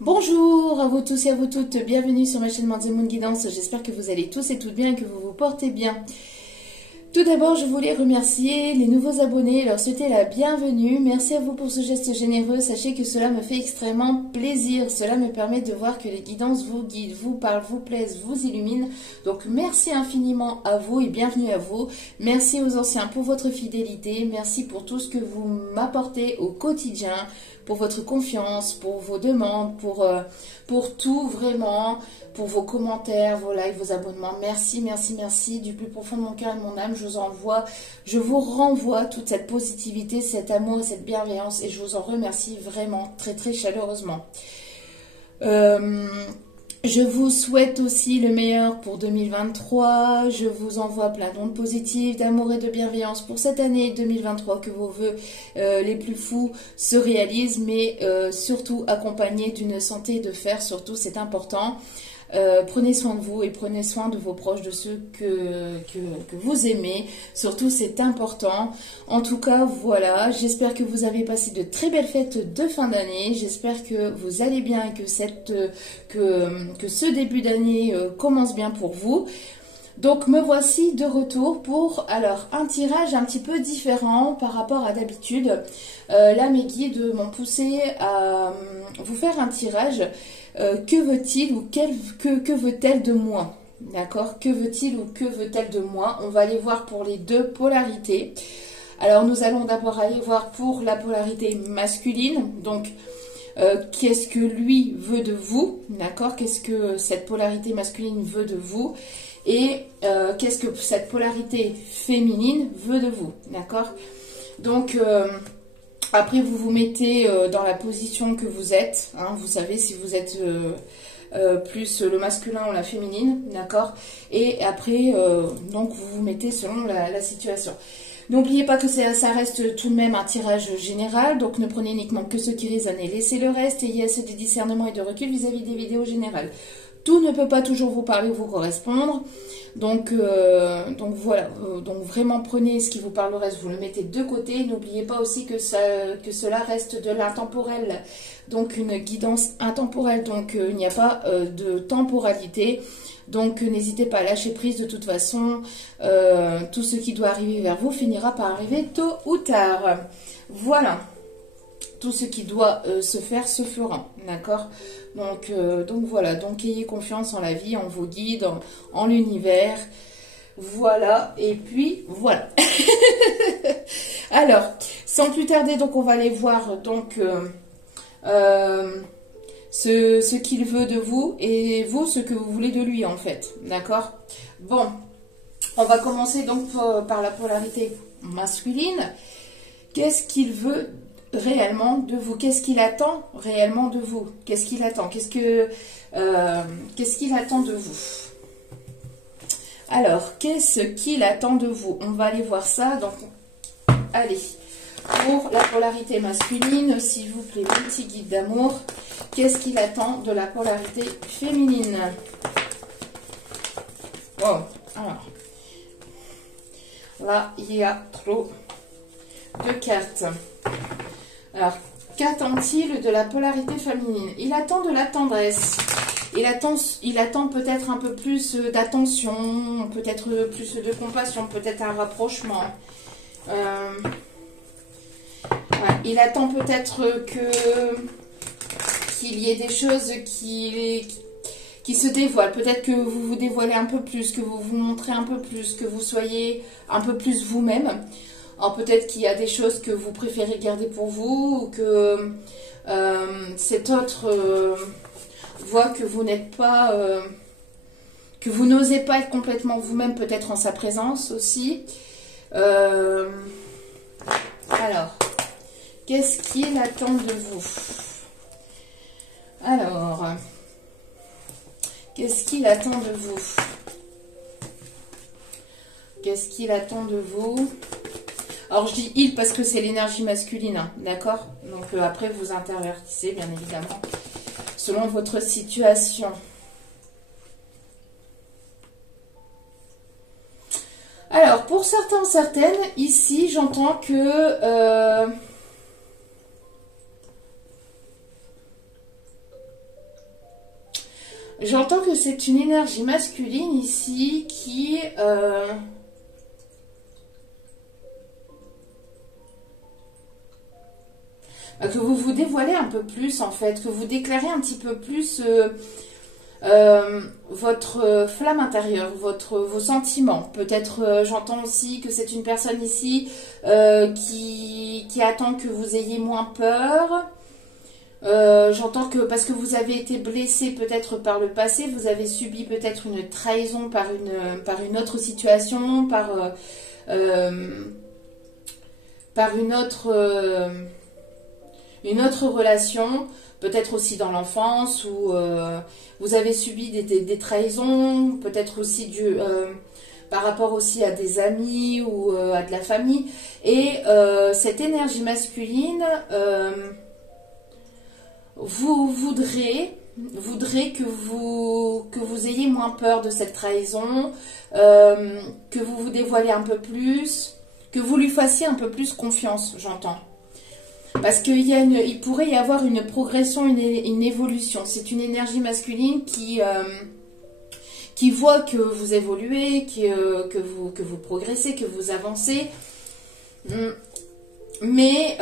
Bonjour à vous tous et à vous toutes, bienvenue sur ma chaîne Manzemoun Guidance, j'espère que vous allez tous et toutes bien et que vous vous portez bien. Tout d'abord, je voulais remercier les nouveaux abonnés, leur souhaiter la bienvenue. Merci à vous pour ce geste généreux. Sachez que cela me fait extrêmement plaisir. Cela me permet de voir que les guidances vous guident, vous parlent, vous plaisent, vous illuminent. Donc, merci infiniment à vous et bienvenue à vous. Merci aux anciens pour votre fidélité. Merci pour tout ce que vous m'apportez au quotidien, pour votre confiance, pour vos demandes, pour tout vraiment, pour vos commentaires, vos likes, vos abonnements. Merci, merci, merci. Du plus profond de mon cœur et de mon âme, je vous renvoie toute cette positivité, cet amour et cette bienveillance et je vous en remercie vraiment très, très chaleureusement. Je vous souhaite aussi le meilleur pour 2023. Je vous envoie plein d'ondes positives, d'amour et de bienveillance pour cette année 2023. Que vos vœux les plus fous se réalisent, mais surtout accompagnés d'une santé de fer. Surtout, c'est important. Prenez soin de vous et prenez soin de vos proches, de ceux que vous aimez. Surtout, c'est important. En tout cas, voilà, j'espère que vous avez passé de très belles fêtes de fin d'année. J'espère que vous allez bien et que ce début d'année commence bien pour vous. Donc, me voici de retour pour un tirage un petit peu différent par rapport à d'habitude. Là, mes guides m'ont poussé à vous faire un tirage. Que veut-il ou que veut-elle de moi? D'accord? Que veut-il ou que veut-elle de moi? On va aller voir pour les deux polarités. Alors, nous allons d'abord aller voir pour la polarité masculine. Donc, qu'est-ce que lui veut de vous? D'accord? Qu'est-ce que cette polarité masculine veut de vous? Et qu'est-ce que cette polarité féminine veut de vous? D'accord? Donc, après, vous vous mettez dans la position que vous êtes. Hein, vous savez si vous êtes plus le masculin ou la féminine. D'accord? Et après, donc, vous vous mettez selon la situation. N'oubliez pas que ça reste tout de même un tirage général. Donc, ne prenez uniquement que ce qui résonne et laissez le reste. Ayez assez de discernement et de recul vis-à-vis des vidéos générales. Tout ne peut pas toujours vous parler ou vous correspondre. Donc voilà, donc vraiment prenez ce qui vous parle, le reste vous le mettez de côté. N'oubliez pas aussi que cela reste de l'intemporel, donc une guidance intemporelle, donc il n'y a pas de temporalité. Donc n'hésitez pas à lâcher prise, de toute façon, tout ce qui doit arriver vers vous finira par arriver tôt ou tard. Voilà. Tout ce qui doit se faire se fera, d'accord? Donc voilà, donc ayez confiance en la vie, en vos guides, en l'univers. Voilà, et puis voilà. Alors, sans plus tarder, donc on va aller voir donc ce qu'il veut de vous et vous ce que vous voulez de lui en fait, d'accord? Bon, on va commencer donc par la polarité masculine. Qu'est-ce qu'il veut réellement de vous? Qu'est-ce qu'il attend réellement de vous? Qu'est-ce qu'il attend? Qu'est-ce qu'il attend de vous? Alors, qu'est-ce qu'il attend de vous? On va aller voir ça. Donc, allez, pour la polarité masculine, s'il vous plaît, petit guide d'amour, qu'est-ce qu'il attend de la polarité féminine? Wow, alors, là, il y a trop de cartes. Alors, qu'attend-il de la polarité féminine? Il attend de la tendresse. Il attend peut-être un peu plus d'attention, peut-être plus de compassion, peut-être un rapprochement. Il attend peut-être qu'il y ait des choses qui se dévoilent. Peut-être que vous vous dévoilez un peu plus, que vous vous montrez un peu plus, que vous soyez un peu plus vous-même. Alors peut-être qu'il y a des choses que vous préférez garder pour vous, ou que cet autre voit que vous n'êtes pas, que vous n'osez pas être complètement vous-même, peut-être en sa présence aussi. Alors, qu'est-ce qu'il attend de vous? Alors, qu'est-ce qu'il attend de vous? Qu'est-ce qu'il attend de vous? Alors, je dis « il » parce que c'est l'énergie masculine, hein, d'accord? Donc, après, vous intervertissez, bien évidemment, selon votre situation. Alors, pour certains, certaines, ici, j'entends que J'entends que c'est une énergie masculine ici qui... que vous vous dévoilez un peu plus en fait, que vous déclarez un petit peu plus votre flamme intérieure, vos sentiments. Peut-être j'entends aussi que c'est une personne ici qui attend que vous ayez moins peur. J'entends que parce que vous avez été blessé peut-être par le passé, vous avez subi peut-être une trahison par une autre situation, par une autre relation, peut-être aussi dans l'enfance où vous avez subi des trahisons, peut-être aussi par rapport aussi à des amis ou à de la famille. Et cette énergie masculine, vous voudrez que vous ayez moins peur de cette trahison, que vous vous dévoilez un peu plus, que vous lui fassiez un peu plus confiance, j'entends. Parce qu'il pourrait y avoir une progression, une évolution. C'est une énergie masculine qui voit que vous évoluez, que vous progressez, que vous avancez, mais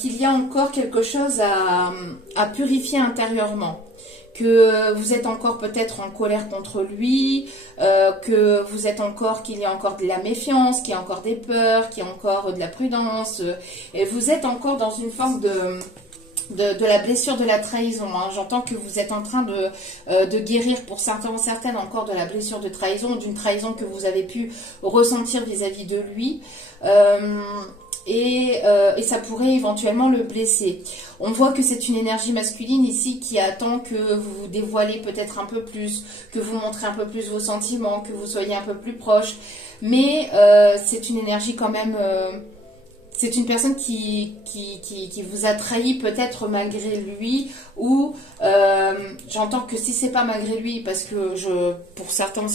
qu'il y a encore quelque chose à purifier intérieurement. Que vous êtes encore peut-être en colère contre lui, qu'il y a encore de la méfiance, qu'il y a encore des peurs, qu'il y a encore de la prudence, et vous êtes encore dans une forme de la blessure de la trahison. Hein. J'entends que vous êtes en train de guérir pour certaines encore de la blessure de trahison, d'une trahison que vous avez pu ressentir vis-à-vis de lui. Et ça pourrait éventuellement le blesser. On voit que c'est une énergie masculine ici qui attend que vous vous dévoilez peut-être un peu plus, que vous montrez un peu plus vos sentiments, que vous soyez un peu plus proche. Mais c'est une énergie quand même... c'est une personne qui vous a trahi peut-être malgré lui, ou j'entends que si c'est pas malgré lui, parce que pour certaines,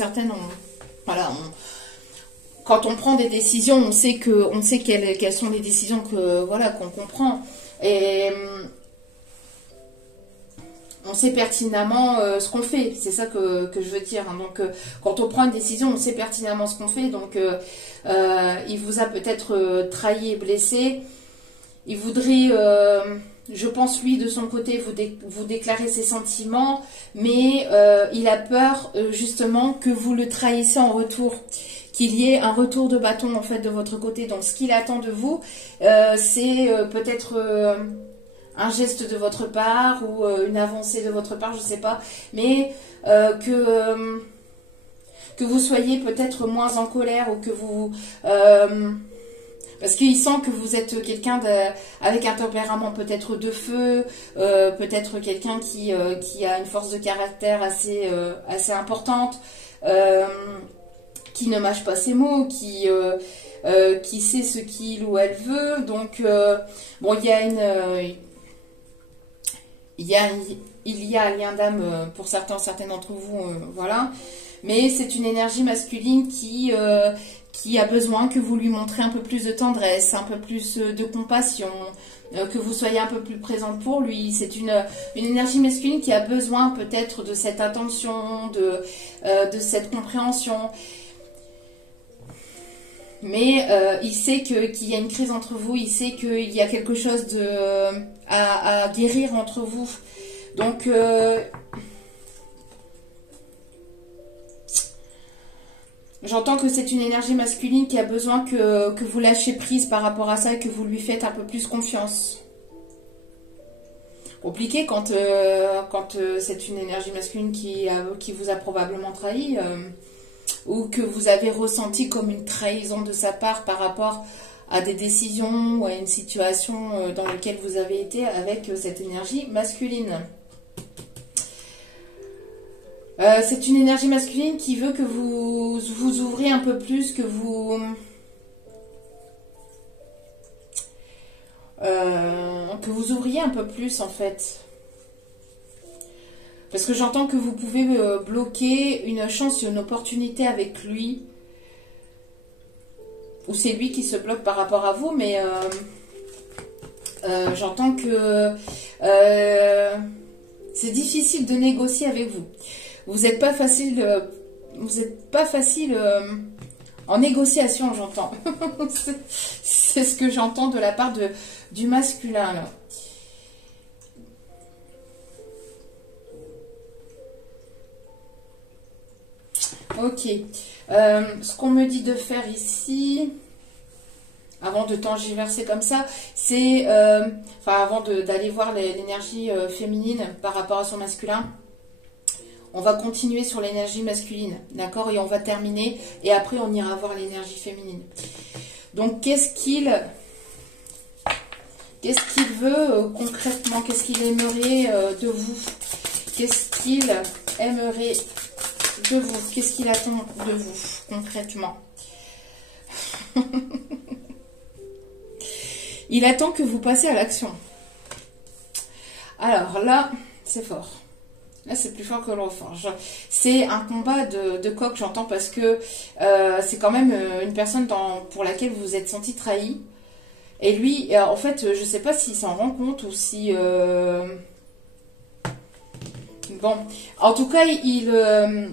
quand on prend des décisions, on sait quelles sont les décisions qu'on comprend, et on sait pertinemment ce qu'on fait. C'est ça que je veux dire. Hein. Donc, quand on prend une décision, on sait pertinemment ce qu'on fait. Donc, il vous a peut-être trahi et blessé. Il voudrait, je pense, lui, de son côté, vous déclarer ses sentiments, mais il a peur, justement, que vous le trahissiez en retour. Qu'il y ait un retour de bâton, en fait, de votre côté. Donc, ce qu'il attend de vous, c'est peut-être un geste de votre part ou une avancée de votre part, je sais pas. Mais que vous soyez peut-être moins en colère, ou que vous... parce qu'il sent que vous êtes quelqu'un avec un tempérament peut-être de feu, peut-être quelqu'un qui a une force de caractère assez importante, qui ne mâche pas ses mots, qui sait ce qu'il ou elle veut. Donc, bon, il y a un lien d'âme pour certains d'entre vous, voilà. Mais c'est une énergie masculine qui a besoin que vous lui montrez un peu plus de tendresse, un peu plus de compassion, que vous soyez un peu plus présente pour lui. C'est une énergie masculine qui a besoin peut-être de cette attention, de cette compréhension. Mais il sait qu'il y a une crise entre vous, il sait qu'il y a quelque chose à guérir entre vous. Donc, j'entends que c'est une énergie masculine qui a besoin que vous lâchiez prise par rapport à ça et que vous lui faites un peu plus confiance. Compliqué quand c'est une énergie masculine qui vous a probablement trahi, ou que vous avez ressenti comme une trahison de sa part par rapport à des décisions ou à une situation dans laquelle vous avez été avec cette énergie masculine. C'est une énergie masculine qui veut que vous vous ouvriez un peu plus, que vous ouvriez un peu plus en fait. Parce que j'entends que vous pouvez bloquer une chance, une opportunité avec lui. Ou c'est lui qui se bloque par rapport à vous, mais j'entends que C'est difficile de négocier avec vous. Vous n'êtes pas facile, en négociation, j'entends. C'est ce que j'entends de la part du masculin, là. Ok. Ce qu'on me dit de faire ici, avant de tergiverser comme ça, c'est, avant d'aller voir l'énergie féminine par rapport à son masculin, on va continuer sur l'énergie masculine, d'accord? Et on va terminer, et après on ira voir l'énergie féminine. Donc, qu'est-ce qu'il veut concrètement? Qu'est-ce qu'il aimerait de vous? Qu'est-ce qu'il aimerait de vous? Qu'est-ce qu'il attend de vous concrètement? Il attend que vous passiez à l'action. Alors là, c'est fort. Là, c'est plus fort que l'enfant. C'est un combat de coq, j'entends, parce que c'est quand même une personne pour laquelle vous vous êtes senti trahi. Et lui, en fait, je ne sais pas s'il s'en rend compte ou si... Bon, en tout cas, ce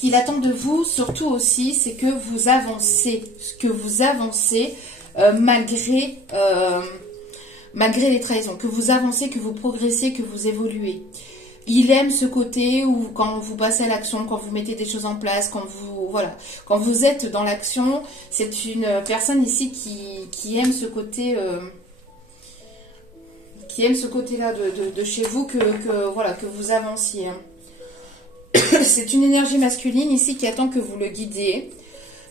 qu'il attend de vous, surtout aussi, c'est que vous avancez. Que vous avancez malgré les trahisons. Que vous avancez, que vous progressez, que vous évoluez. Il aime ce côté où quand vous passez à l'action, quand vous mettez des choses en place, quand vous êtes dans l'action, c'est une personne ici qui aime ce côté, là de chez vous que vous avanciez. C'est une énergie masculine ici qui attend que vous le guidiez,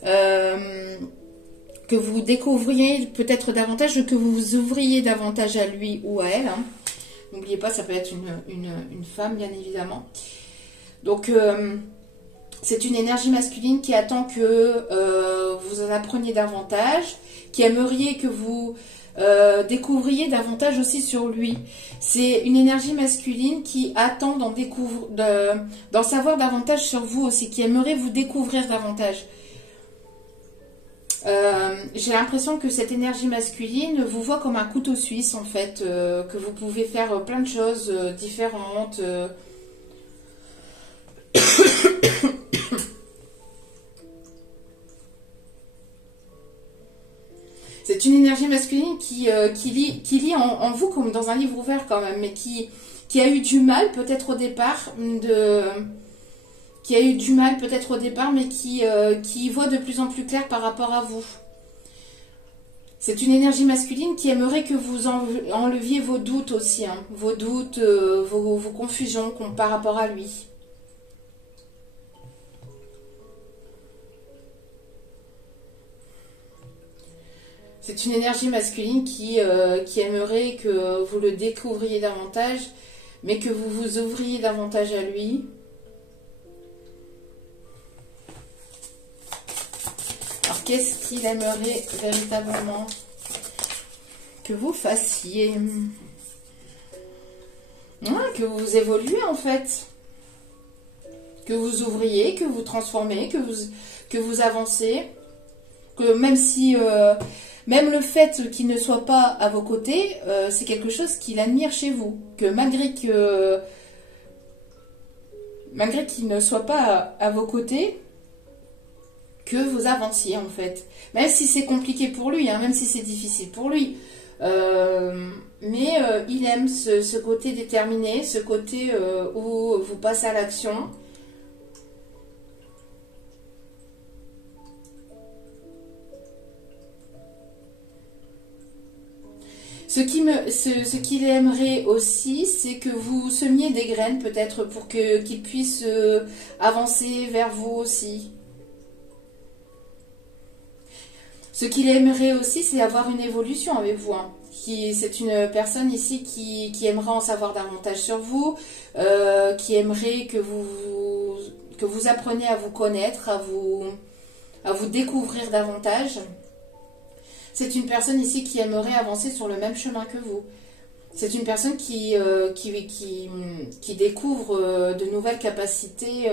que vous découvriez peut-être davantage, que vous vous ouvriez davantage à lui ou à elle. N'oubliez pas, ça peut être une femme, bien évidemment. Donc, c'est une énergie masculine qui attend que vous en appreniez davantage, qui aimerait que vous découvriez davantage aussi sur lui. C'est une énergie masculine qui attend d'en savoir davantage sur vous aussi, qui aimerait vous découvrir davantage. J'ai l'impression que cette énergie masculine vous voit comme un couteau suisse, en fait, que vous pouvez faire plein de choses différentes. C'est une énergie masculine qui lit en vous comme dans un livre ouvert quand même, mais qui a eu du mal peut-être au départ mais qui voit de plus en plus clair par rapport à vous. C'est une énergie masculine qui aimerait que vous enleviez vos doutes aussi, hein, vos doutes, vos confusions par rapport à lui. C'est une énergie masculine qui aimerait que vous le découvriez davantage, mais que vous vous ouvriez davantage à lui. Alors, qu'est-ce qu'il aimerait véritablement que vous fassiez? Que vous évoluez, en fait. Que vous ouvriez, que vous transformez, que vous avancez. Que même si... même le fait qu'il ne soit pas à vos côtés, c'est quelque chose qu'il admire chez vous. Que malgré qu'il ne soit pas à vos côtés, que vous avanciez en fait. Même si c'est compliqué pour lui, hein, même si c'est difficile pour lui. Mais il aime ce côté déterminé, ce côté où vous passez à l'action. Ce qu'il aimerait aussi, c'est que vous semiez des graines peut-être pour qu'il puisse avancer vers vous aussi. Ce qu'il aimerait aussi, c'est avoir une évolution avec vous. Hein. C'est une personne ici qui aimerait en savoir davantage sur vous, qui aimerait que vous appreniez à vous connaître, à vous découvrir davantage. C'est une personne ici qui aimerait avancer sur le même chemin que vous. C'est une personne qui découvre de nouvelles capacités,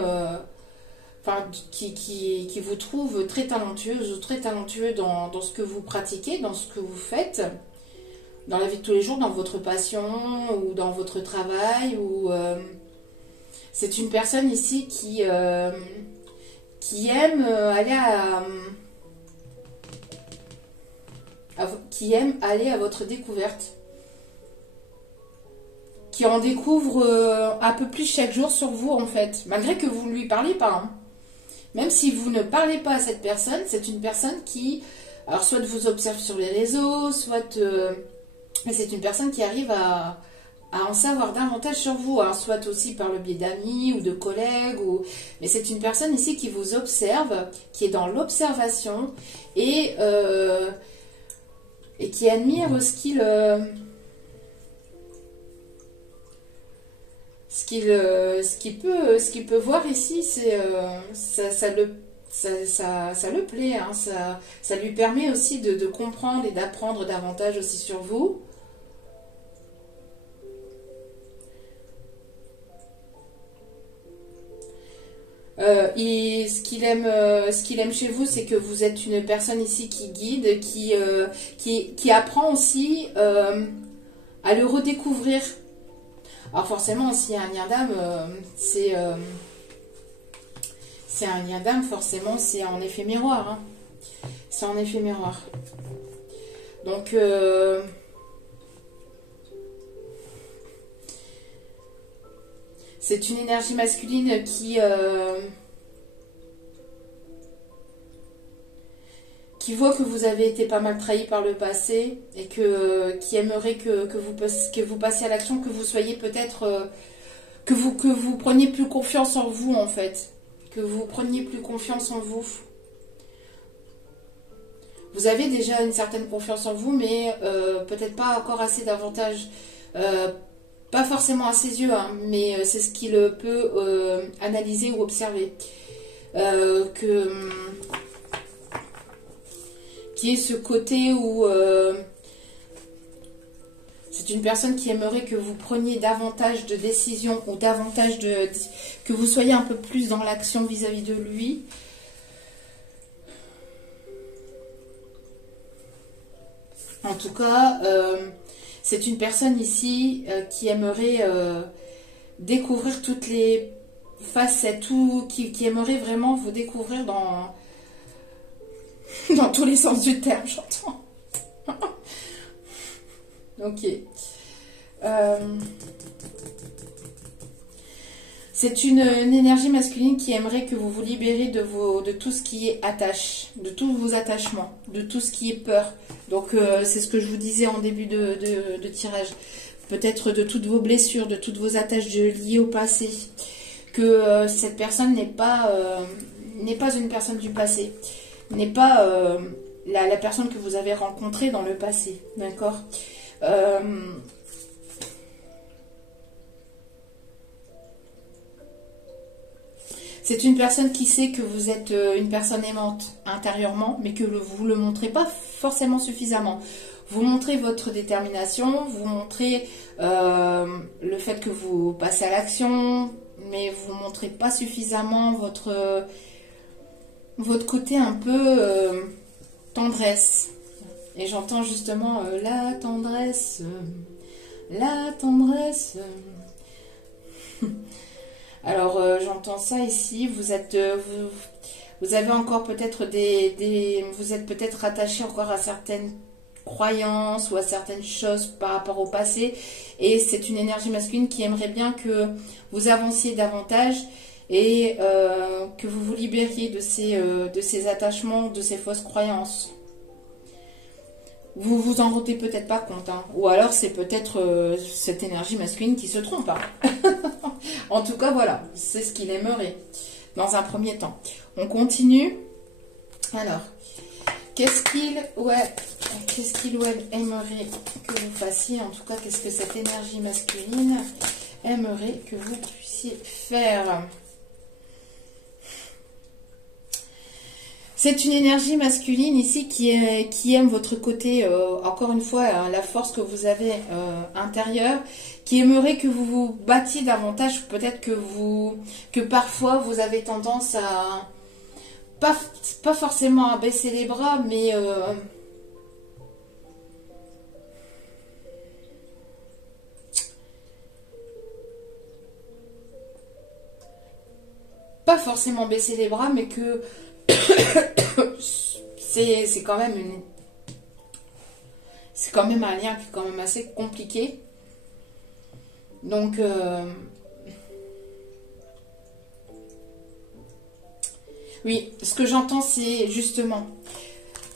qui vous trouve très talentueuse ou très talentueux dans ce que vous pratiquez, dans ce que vous faites. dans la vie de tous les jours, dans votre passion ou dans votre travail. Ou c'est une personne ici qui aime aller qui aime aller à votre découverte, qui en découvre un peu plus chaque jour sur vous en fait, malgré que vous ne lui parlez pas. Hein. Même si vous ne parlez pas à cette personne, c'est une personne qui, alors soit vous observe sur les réseaux, soit c'est une personne qui arrive à en savoir davantage sur vous, hein, soit aussi par le biais d'amis ou de collègues, mais c'est une personne ici qui vous observe, qui est dans l'observation et qui admire ce qu'il peut voir ici. C'est ça le plaît, hein, ça lui permet aussi de comprendre et d'apprendre davantage aussi sur vous. Et ce qu'il aime chez vous, c'est que vous êtes une personne ici qui guide, qui apprend aussi à le redécouvrir. Alors forcément, s'il y a un lien d'âme, c'est un lien d'âme, forcément, c'est en effet miroir. Hein. C'est en effet miroir. Donc, c'est une énergie masculine qui voit que vous avez été pas mal trahi par le passé et qui aimerait que vous passiez à l'action, que vous soyez peut-être, que vous preniez plus confiance en vous en fait, que vous preniez plus confiance en vous. Vous avez déjà une certaine confiance en vous, mais peut-être pas encore assez davantage. Pas forcément à ses yeux, hein, mais c'est ce qu'il peut analyser ou observer. Qui est ce côté où c'est une personne qui aimerait que vous preniez davantage de décisions ou davantage que vous soyez un peu plus dans l'action vis-à-vis de lui. En tout cas, c'est une personne ici qui aimerait découvrir toutes les facettes, qui aimerait vraiment vous découvrir dans tous les sens du terme, j'entends. Ok. C'est une énergie masculine qui aimerait que vous vous libérez de tout ce qui est attache, de tous vos attachements, de tout ce qui est peur. Donc c'est ce que je vous disais en début de tirage. Peut-être de toutes vos blessures, de toutes vos attaches liées au passé. Que cette personne n'est pas une personne du passé. N'est pas la personne que vous avez rencontrée dans le passé. D'accord ? C'est une personne qui sait que vous êtes une personne aimante intérieurement, mais que vous ne le montrez pas forcément suffisamment. Vous montrez votre détermination, vous montrez le fait que vous passez à l'action, mais vous ne montrez pas suffisamment votre côté un peu tendresse. Et j'entends justement la tendresse, la tendresse. Alors j'entends ça ici. Vous avez encore peut-être vous êtes peut-être attaché encore à certaines croyances ou à certaines choses par rapport au passé. Et c'est une énergie masculine qui aimerait bien que vous avanciez davantage et que vous vous libériez de ces attachements, de ces fausses croyances. Vous vous en rendez peut-être pas compte, hein. Ou alors c'est peut-être cette énergie masculine qui se trompe. Hein. En tout cas, voilà, c'est ce qu'il aimerait dans un premier temps. On continue. Alors, qu'est-ce qu'il ou elle aimerait que vous fassiez? En tout cas, qu'est-ce que cette énergie masculine aimerait que vous puissiez faire? C'est une énergie masculine ici qui aime votre côté, encore une fois, la force que vous avez intérieure, qui aimerait que vous vous battiez davantage, peut-être que parfois vous avez tendance à, pas forcément à baisser les bras, mais pas forcément baisser les bras, mais que c'est quand même c'est quand même un lien qui est quand même assez compliqué. Donc oui, ce que j'entends, c'est justement,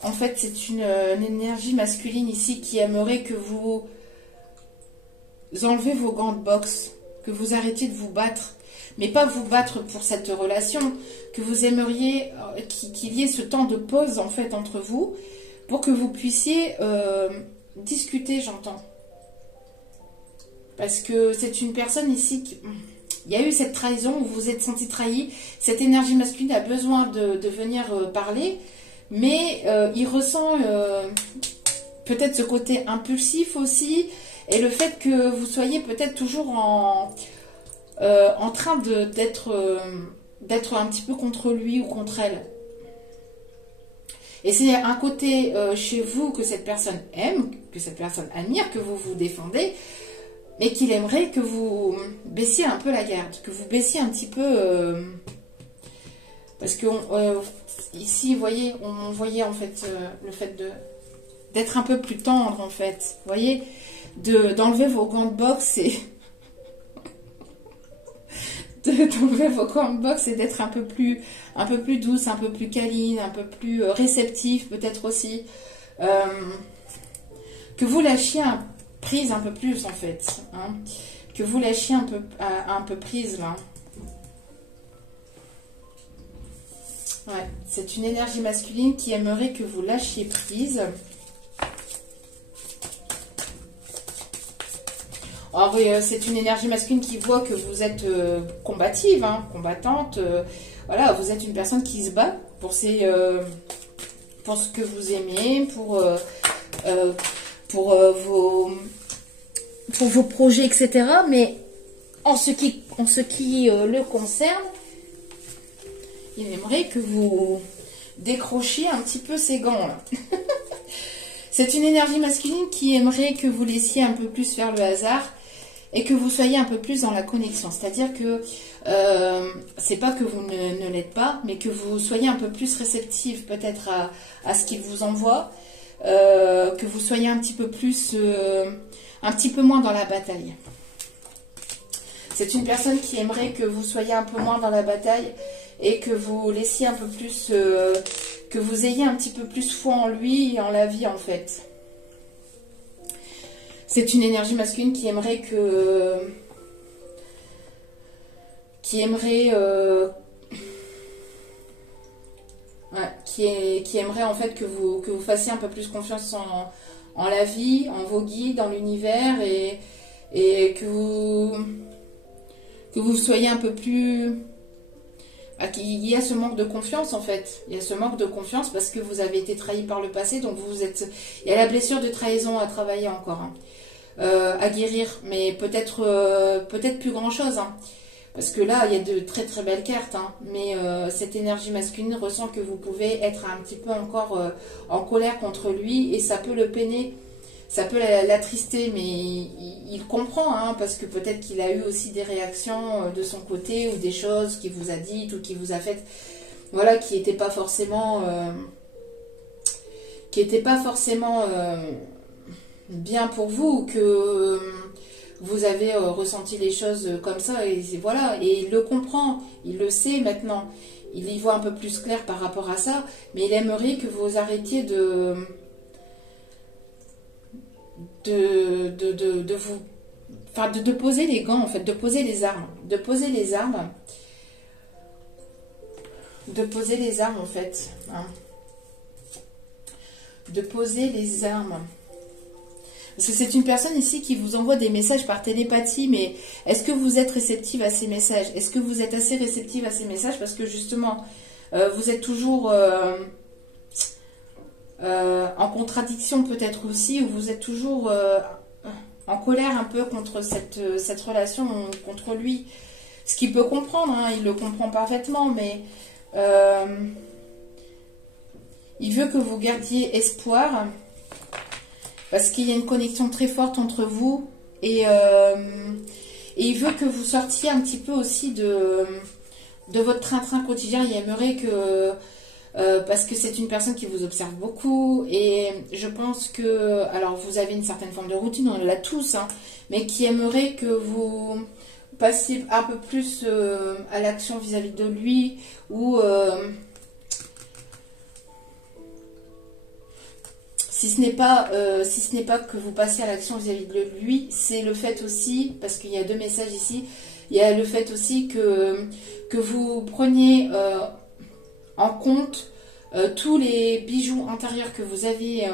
en fait, c'est une énergie masculine ici qui aimerait que vous enlevez vos gants de boxe, que vous arrêtiez de vous battre, mais pas vous battre pour cette relation, que vous aimeriez qu'il y ait ce temps de pause, en fait, entre vous, pour que vous puissiez discuter, j'entends. Parce que c'est une personne ici qui... Il y a eu cette trahison où vous vous êtes senti trahi. Cette énergie masculine a besoin de venir parler. Mais il ressent peut-être ce côté impulsif aussi. Et le fait que vous soyez peut-être toujours en train d'être un petit peu contre lui ou contre elle. Et c'est un côté chez vous que cette personne aime, que cette personne admire, que vous vous défendez. Mais qu'il aimerait que vous baissiez un peu la garde, que vous baissiez un petit peu... parce que ici, vous voyez, on voyait en fait le fait d'être un peu plus tendre en fait. Vous voyez, d'enlever vos gants de boxe et... d'enlever vos gants de boxe et d'être un peu plus douce, un peu plus câline, un peu plus réceptif peut-être aussi. Que vous lâchiez prise un peu plus en fait, hein, que vous lâchiez un peu prise là. Ouais, c'est une énergie masculine qui aimerait que vous lâchiez prise. Alors oui, c'est une énergie masculine qui voit que vous êtes combative, hein, combattante. Voilà, vous êtes une personne qui se bat pour ce que vous aimez, pour vos projets, etc. Mais en ce qui le concerne, il aimerait que vous décrochiez un petit peu ces gants là. C'est une énergie masculine qui aimerait que vous laissiez un peu plus faire le hasard et que vous soyez un peu plus dans la connexion. C'est-à-dire que c'est pas que vous ne l'êtes pas, mais que vous soyez un peu plus réceptive peut-être à ce qu'il vous envoie, que vous soyez un petit peu plus, un petit peu moins dans la bataille. C'est une personne qui aimerait que vous soyez un peu moins dans la bataille et que vous laissiez un peu plus, que vous ayez un petit peu plus foi en lui et en la vie en fait. C'est une énergie masculine qui aimerait qui aimerait en fait que vous fassiez un peu plus confiance en la vie, en vos guides, en l'univers et que vous soyez un peu plus... qu'il y a ce manque de confiance en fait. Il y a ce manque de confiance parce que vous avez été trahi par le passé, donc il y a la blessure de trahison à travailler encore, hein, à guérir, mais peut-être plus grand chose, hein. Parce que là, il y a de très très belles cartes, hein, mais cette énergie masculine ressent que vous pouvez être un petit peu encore en colère contre lui et ça peut le peiner, ça peut l'attrister, mais il comprend, hein, parce que peut-être qu'il a eu aussi des réactions de son côté ou des choses qu'il vous a dites ou qu'il vous a faites, voilà, qui n'étaient pas forcément, bien pour vous, que... vous avez ressenti les choses comme ça et voilà, et il le comprend, il le sait maintenant, il y voit un peu plus clair par rapport à ça, mais il aimerait que vous arrêtiez de poser les gants en fait, de poser les armes en fait, hein. De poser les armes. Parce que c'est une personne ici qui vous envoie des messages par télépathie, mais est-ce que vous êtes réceptive à ces messages? Est-ce que vous êtes assez réceptive à ces messages? Parce que justement, vous êtes toujours en contradiction peut-être aussi, ou vous êtes toujours en colère un peu contre cette relation, contre lui. Ce qu'il peut comprendre, hein, il le comprend parfaitement, mais il veut que vous gardiez espoir. Parce qu'il y a une connexion très forte entre vous et il veut que vous sortiez un petit peu aussi de de votre train-train quotidien. Il aimerait que... parce que c'est une personne qui vous observe beaucoup et je pense que... Alors, vous avez une certaine forme de routine, on l'a tous, hein, mais qui aimerait que vous passiez un peu plus à l'action vis-à-vis de lui ou... si ce n'est pas que vous passez à l'action vis-à-vis de lui, c'est le fait aussi, parce qu'il y a deux messages ici, il y a le fait aussi que vous preniez en compte tous les bijoux intérieurs que vous avez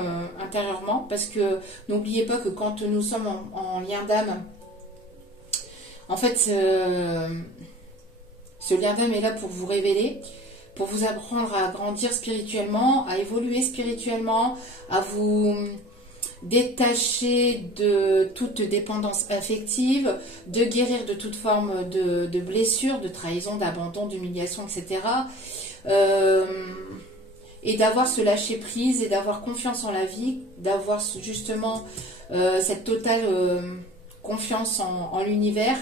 intérieurement, parce que n'oubliez pas que quand nous sommes en lien d'âme, en fait, ce lien d'âme est là pour vous révéler, pour vous apprendre à grandir spirituellement, à évoluer spirituellement, à vous détacher de toute dépendance affective, de guérir de toute forme de blessure, de trahison, d'abandon, d'humiliation, etc. Et d'avoir ce lâcher prise et d'avoir confiance en la vie, d'avoir justement cette totale confiance en l'univers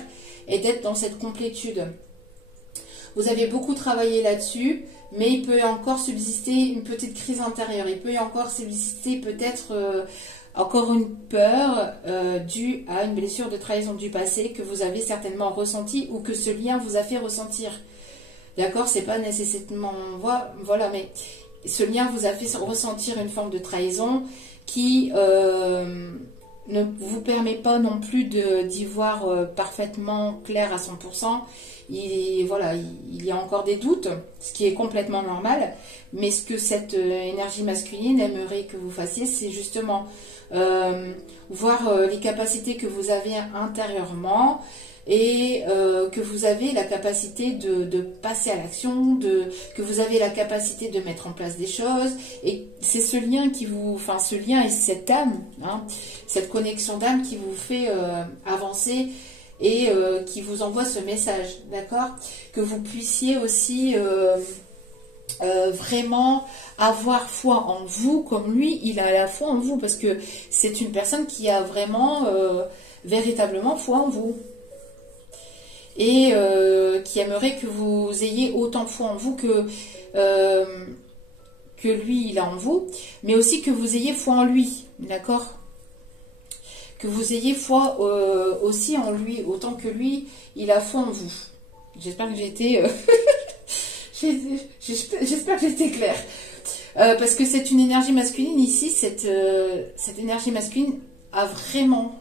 et d'être dans cette complétude. Vous avez beaucoup travaillé là-dessus, mais il peut encore subsister une petite crise intérieure. Il peut y encore subsister peut-être encore une peur due à une blessure de trahison du passé que vous avez certainement ressentie ou que ce lien vous a fait ressentir. D'accord? C'est pas nécessairement... Voilà, mais ce lien vous a fait ressentir une forme de trahison qui ne vous permet pas non plus d'y voir parfaitement clair à 100%. Il y a encore des doutes, ce qui est complètement normal, mais ce que cette énergie masculine aimerait que vous fassiez, c'est justement voir les capacités que vous avez intérieurement et que vous avez la capacité de passer à l'action, que vous avez la capacité de mettre en place des choses, et c'est ce lien qui vous, enfin ce lien et cette âme, hein, cette connexion d'âme qui vous fait avancer et qui vous envoie ce message, d'accord? Que vous puissiez aussi vraiment avoir foi en vous, comme lui, il a la foi en vous, parce que c'est une personne qui a vraiment, véritablement foi en vous. Et qui aimerait que vous ayez autant foi en vous que lui, il a en vous, mais aussi que vous ayez foi en lui, d'accord? Que vous ayez foi aussi en lui, autant que lui, il a foi en vous. J'espère que j'ai été... j'espère que j'ai été claire. Parce que c'est une énergie masculine ici, cette énergie masculine a vraiment...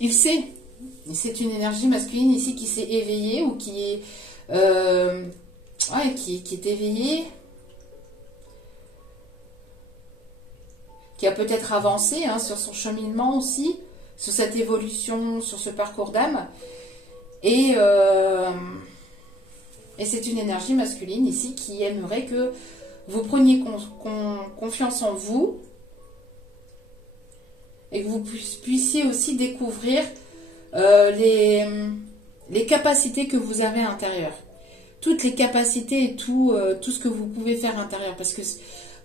il sait. C'est une énergie masculine ici qui s'est éveillée ou qui est... qui est éveillée... qui a peut-être avancé hein, sur son cheminement aussi, sur cette évolution, sur ce parcours d'âme. Et c'est une énergie masculine ici qui aimerait que vous preniez confiance en vous et que vous puissiez aussi découvrir les capacités que vous avez à l'intérieur. Toutes les capacités et tout ce que vous pouvez faire à l'intérieur. Parce que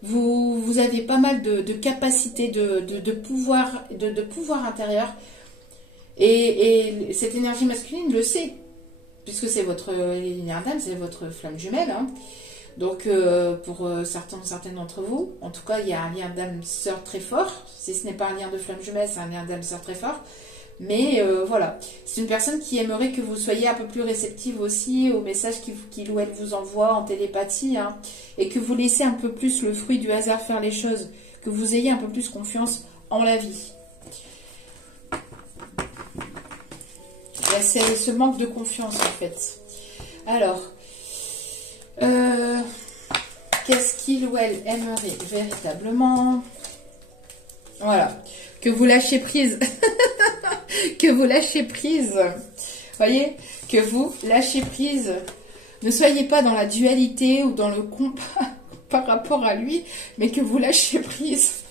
vous avez pas mal de capacités, de pouvoir intérieur. Et cette énergie masculine le sait. Puisque c'est votre linéaire d'âme, c'est votre flamme jumelle. Hein. Donc, pour certaines d'entre vous, en tout cas, il y a un lien d'âme sœur très fort. Si ce n'est pas un lien de flamme jumelle, c'est un lien d'âme sœur très fort. Mais voilà, c'est une personne qui aimerait que vous soyez un peu plus réceptive aussi aux messages qu'il ou elle vous envoie en télépathie. Hein, et que vous laissez un peu plus le fruit du hasard faire les choses. Que vous ayez un peu plus confiance en la vie. C'est ce manque de confiance en fait. Alors, qu'est-ce qu'il ou elle aimerait véritablement? Voilà, que vous lâchez prise. Que vous lâchez prise. Voyez, que vous lâchez prise. Ne soyez pas dans la dualité ou dans le combat par rapport à lui, mais que vous lâchez prise.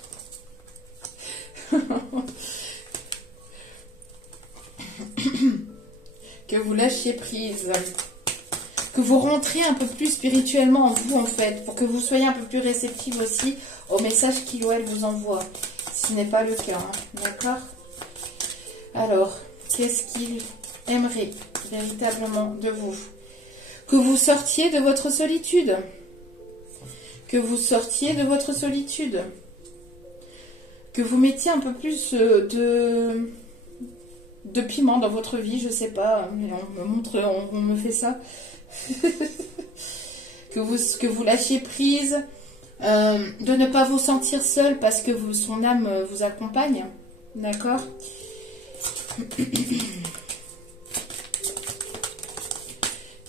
Que vous lâchiez prise, que vous rentriez un peu plus spirituellement en vous en fait, pour que vous soyez un peu plus réceptif aussi aux messages qu'il ou elle vous envoie, si ce n'est pas le cas, hein, d'accord? Alors, qu'est-ce qu'il aimerait véritablement de vous? Que vous sortiez de votre solitude. Que vous sortiez de votre solitude. Que vous mettiez un peu plus de piment dans votre vie, je sais pas, mais on me montre, on me fait ça. que vous lâchiez prise, de ne pas vous sentir seul parce que son âme vous accompagne, d'accord?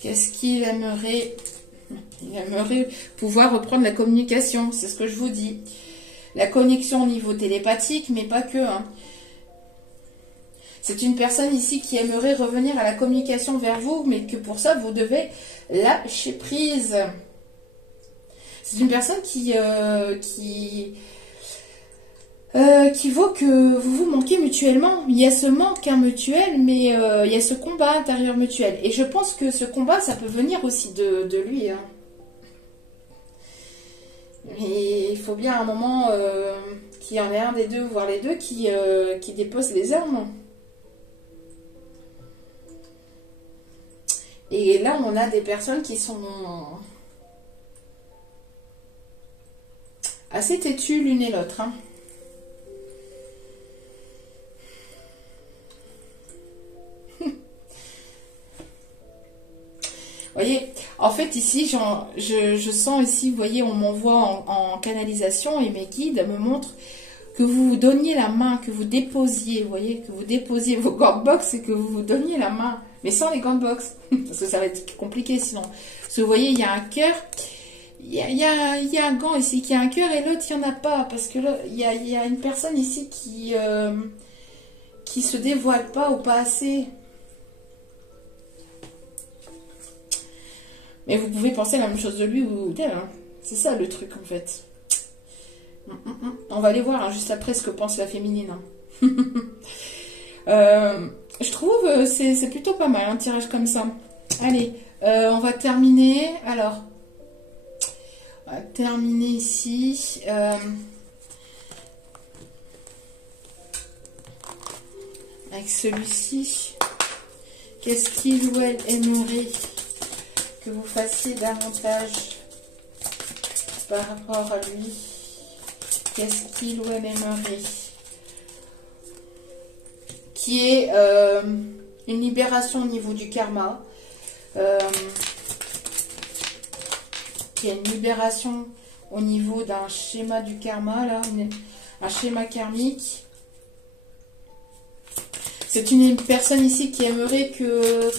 Qu'est-ce qu'il aimerait? Il aimerait pouvoir reprendre la communication, c'est ce que je vous dis. La connexion au niveau télépathique, mais pas que, hein. C'est une personne ici qui aimerait revenir à la communication vers vous, mais que pour ça, vous devez lâcher prise. C'est une personne qui vaut que vous vous manquez mutuellement. Il y a ce manque mutuel, mais il y a ce combat intérieur mutuel. Et je pense que ce combat, ça peut venir aussi de lui. Hein. Mais il faut bien à un moment qu'il y en ait un des deux, voire les deux, qui déposent les armes. Et là, on a des personnes qui sont assez têtues l'une et l'autre. Hein. Vous voyez, en fait, ici, je sens ici, vous voyez, on m'envoie en canalisation et mes guides me montrent que vous vous donniez la main, que vous déposiez, vous voyez, que vous déposiez vos gants de boxe et que vous vous donniez la main, mais sans les gants de boxe, parce que ça va être compliqué sinon. Parce que vous voyez, il y a un cœur, il y a un gant ici qui a un cœur et l'autre, il n'y en a pas, parce que là, il y a une personne ici qui se dévoile pas ou pas assez. Mais vous pouvez penser la même chose de lui ou d'elle. Hein. C'est ça le truc en fait. On va aller voir hein, juste après ce que pense la féminine. Hein. Je trouve c'est plutôt pas mal un tirage comme ça. Allez, on va terminer. Alors, on va terminer ici. Avec celui-ci. Qu'est-ce qu'il ou elle aimerait que vous fassiez davantage par rapport à lui? Qu'est-ce qu'il ou elle aimerait? Qui est une libération au niveau du karma. Qui est une libération au niveau d'un schéma du karma, là, un schéma karmique. C'est une personne ici qui aimerait que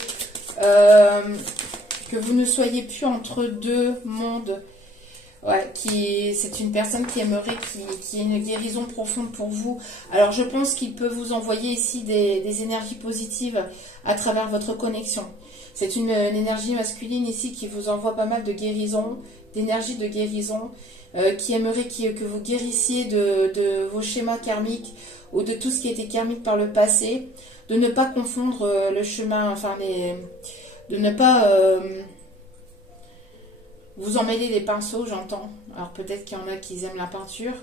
vous ne soyez plus entre deux mondes. Ouais, c'est une personne qui aimerait qu'il y ait une guérison profonde pour vous. Alors, je pense qu'il peut vous envoyer ici des énergies positives à travers votre connexion. C'est une énergie masculine ici qui vous envoie pas mal de guérison, d'énergie de guérison, qui aimerait que vous guérissiez de vos schémas karmiques ou de tout ce qui était karmique par le passé, de ne pas confondre le chemin, enfin de ne pas vous emmêler les pinceaux, j'entends. Alors peut-être qu'il y en a qui aiment la peinture,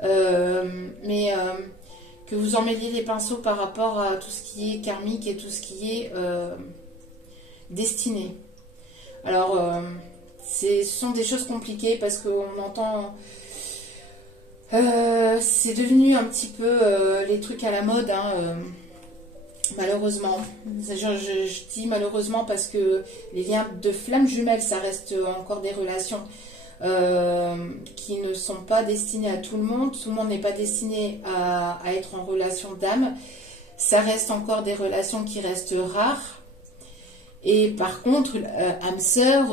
mais que vous emmêliez les pinceaux par rapport à tout ce qui est karmique et tout ce qui est destiné. Alors ce sont des choses compliquées parce qu'on entend... c'est devenu un petit peu les trucs à la mode, hein, malheureusement. Je dis malheureusement parce que les liens de flammes jumelles, ça reste encore des relations qui ne sont pas destinées à tout le monde. Tout le monde n'est pas destiné à être en relation d'âme. Ça reste encore des relations qui restent rares. Et par contre, âme sœur,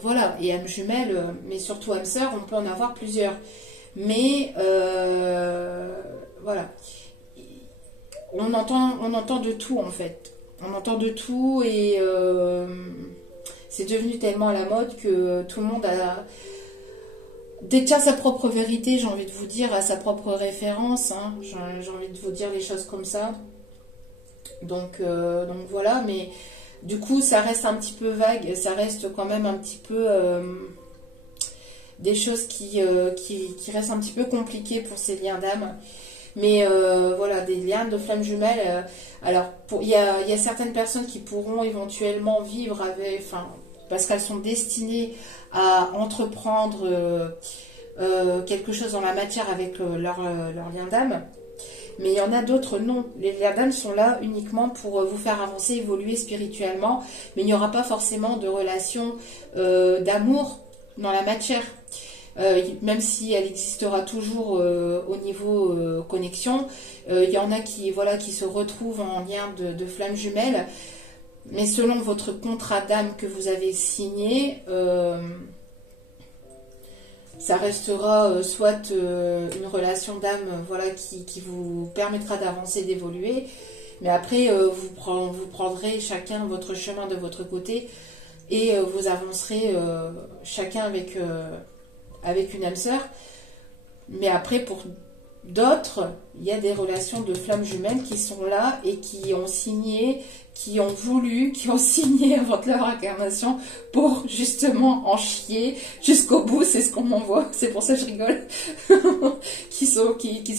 voilà, et âme jumelle, mais surtout âme sœur, on peut en avoir plusieurs. Mais voilà. On entend de tout en fait. On entend de tout et c'est devenu tellement à la mode que tout le monde détient sa propre vérité, j'ai envie de vous dire, à sa propre référence. Hein. J'ai envie de vous dire les choses comme ça. Donc voilà, mais du coup ça reste un petit peu vague, ça reste quand même un petit peu des choses qui restent un petit peu compliquées pour ces liens d'âme. Mais voilà, des liens de flammes jumelles. Alors, il y a certaines personnes qui pourront éventuellement vivre avec, enfin, parce qu'elles sont destinées à entreprendre quelque chose dans la matière avec leur lien d'âme. Mais il y en a d'autres, non. Les liens d'âme sont là uniquement pour vous faire avancer, évoluer spirituellement. Mais il n'y aura pas forcément de relation d'amour dans la matière. Même si elle existera toujours au niveau connexion. Il y en a qui, voilà, qui se retrouvent en lien de flammes jumelles. Mais selon votre contrat d'âme que vous avez signé, ça restera soit une relation d'âme, voilà, qui vous permettra d'avancer, d'évoluer. Mais après, vous prendrez chacun votre chemin de votre côté et vous avancerez chacun avec une âme sœur. Mais après, pour d'autres, il y a des relations de flammes jumelles qui sont là et qui ont signé, qui ont voulu, qui ont signé avant leur incarnation pour justement en chier jusqu'au bout. C'est ce qu'on m'envoie, c'est pour ça que je rigole. qui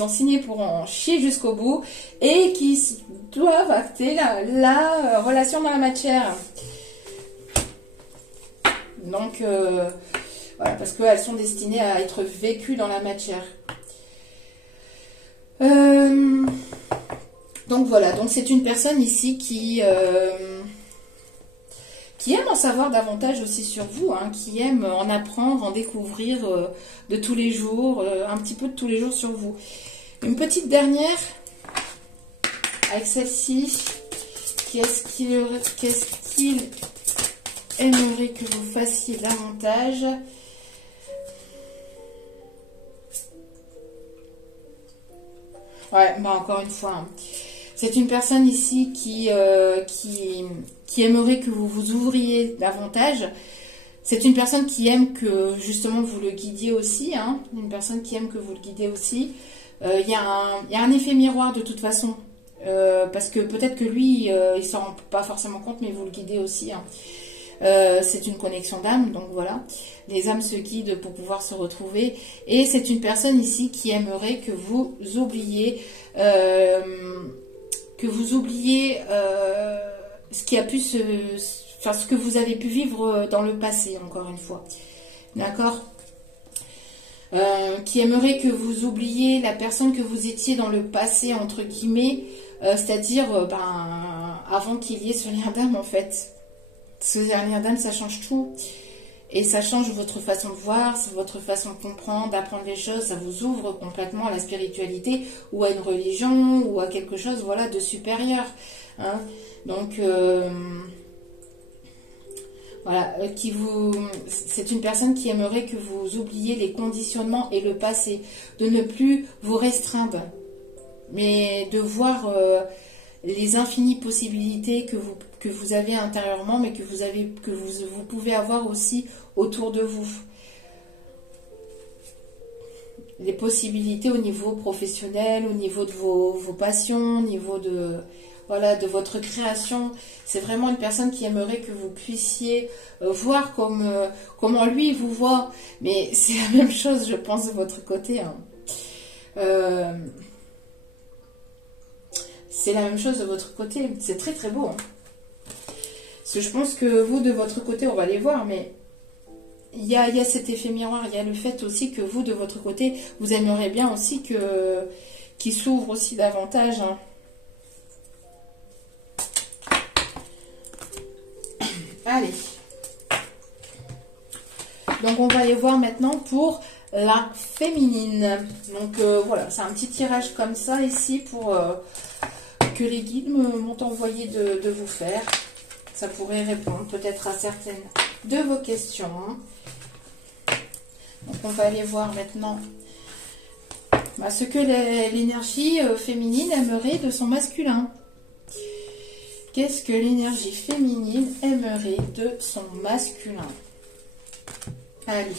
ont signé pour en chier jusqu'au bout et qui doivent acter la relation dans la matière. Donc, voilà, parce qu'elles sont destinées à être vécues dans la matière. Donc voilà, donc c'est une personne ici qui aime en savoir davantage aussi sur vous, hein, qui aime en apprendre, en découvrir de tous les jours, un petit peu de tous les jours sur vous. Une petite dernière, avec celle-ci, qu'est-ce qu'il aimerait que vous fassiez davantage ? Ouais, bah encore une fois, hein. C'est une personne ici qui aimerait que vous vous ouvriez davantage. C'est une personne qui aime que justement vous le guidiez aussi, hein. Une personne qui aime que vous le guidez aussi. Il y a un effet miroir de toute façon. Parce que peut-être que lui, il ne s'en rend pas forcément compte, mais vous le guidez aussi, hein. C'est une connexion d'âme, donc voilà. Les âmes se guident pour pouvoir se retrouver. Et c'est une personne ici qui aimerait que vous oubliez... ce qui a pu ce que vous avez pu vivre dans le passé, encore une fois. D'accord ? Qui aimerait que vous oubliez la personne que vous étiez dans le passé, entre guillemets, c'est-à-dire avant qu'il y ait ce lien d'âme, en fait. Ce lien d'âme, ça change tout. Et ça change votre façon de voir, votre façon de comprendre, d'apprendre les choses. Ça vous ouvre complètement à la spiritualité ou à une religion ou à quelque chose, voilà, de supérieur. Hein. Donc, voilà, c'est une personne qui aimerait que vous oubliez les conditionnements et le passé, de ne plus vous restreindre, mais de voir les infinies possibilités que vous avez intérieurement, mais que vous pouvez avoir aussi autour de vous. Les possibilités au niveau professionnel, au niveau de vos passions, au niveau de votre création. C'est vraiment une personne qui aimerait que vous puissiez voir comment lui vous voit. Mais c'est la même chose, je pense, de votre côté. Hein. C'est la même chose de votre côté. C'est très très beau. Hein. Parce que je pense que vous, de votre côté, on va les voir, mais il y a cet effet miroir. Il y a le fait aussi que vous, de votre côté, vous aimeriez bien aussi qu'il s'ouvre aussi davantage. Hein. Allez. Donc, on va aller voir maintenant pour la féminine. Donc, voilà, c'est un petit tirage comme ça ici pour que les guides m'ont envoyé de vous faire. Ça pourrait répondre peut-être à certaines de vos questions. Donc, on va aller voir maintenant ce que l'énergie féminine aimerait de son masculin. Qu'est-ce que l'énergie féminine aimerait de son masculin? Allez.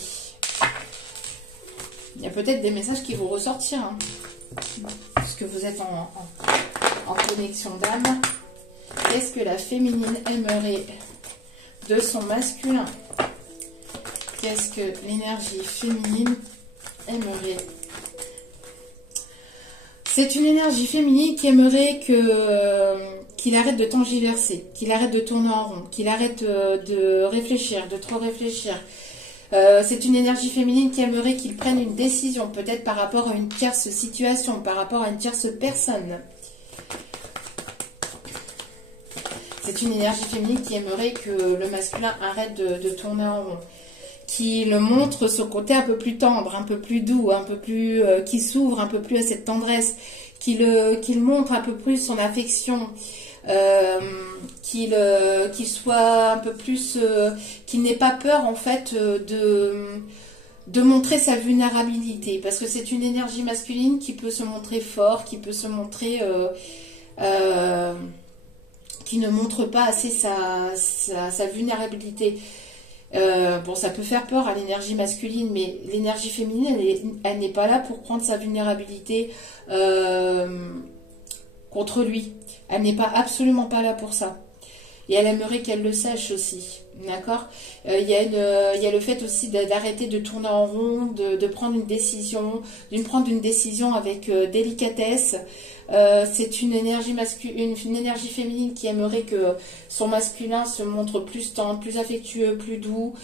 Il y a peut-être des messages qui vont ressortir. Hein, parce que vous êtes en connexion d'âme. Qu'est-ce que la féminine aimerait de son masculin? Qu'est-ce que l'énergie féminine aimerait? C'est une énergie féminine qui aimerait qu'il arrête de tergiverser, qu'il arrête de tourner en rond, qu'il arrête de réfléchir, de trop réfléchir. C'est une énergie féminine qui aimerait qu'il prenne une décision, peut-être par rapport à une tierce situation, par rapport à une tierce personne. C'est une énergie féminine qui aimerait que le masculin arrête de tourner en rond, qu'il montre ce côté un peu plus tendre, un peu plus doux, un peu plus qui s'ouvre un peu plus à cette tendresse, qu'il montre un peu plus son affection, qu'il soit un peu plus, qu'il n'ait pas peur en fait de montrer sa vulnérabilité, parce que c'est une énergie masculine qui peut se montrer fort, qui peut se montrer qui ne montre pas assez sa vulnérabilité. Bon, ça peut faire peur à l'énergie masculine, mais l'énergie féminine, elle n'est pas là pour prendre sa vulnérabilité contre lui. Elle n'est absolument pas là pour ça. Et elle aimerait qu'elle le sache aussi. D'accord ? Il y a le fait aussi d'arrêter de tourner en rond, de prendre une décision, avec délicatesse. C'est une énergie une énergie féminine qui aimerait que son masculin se montre plus tendre, plus affectueux, plus doux,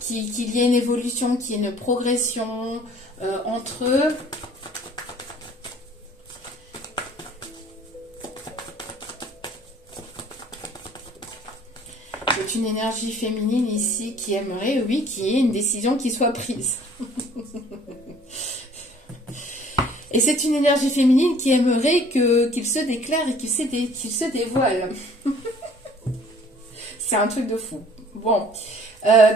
qu'il y ait une évolution, qu'il y ait une progression entre eux. C'est une énergie féminine ici qui aimerait, oui, qu'il y ait une décision qui soit prise. Et c'est une énergie féminine qui aimerait qu'il se déclare et qu'il se dévoile. C'est un truc de fou. Bon,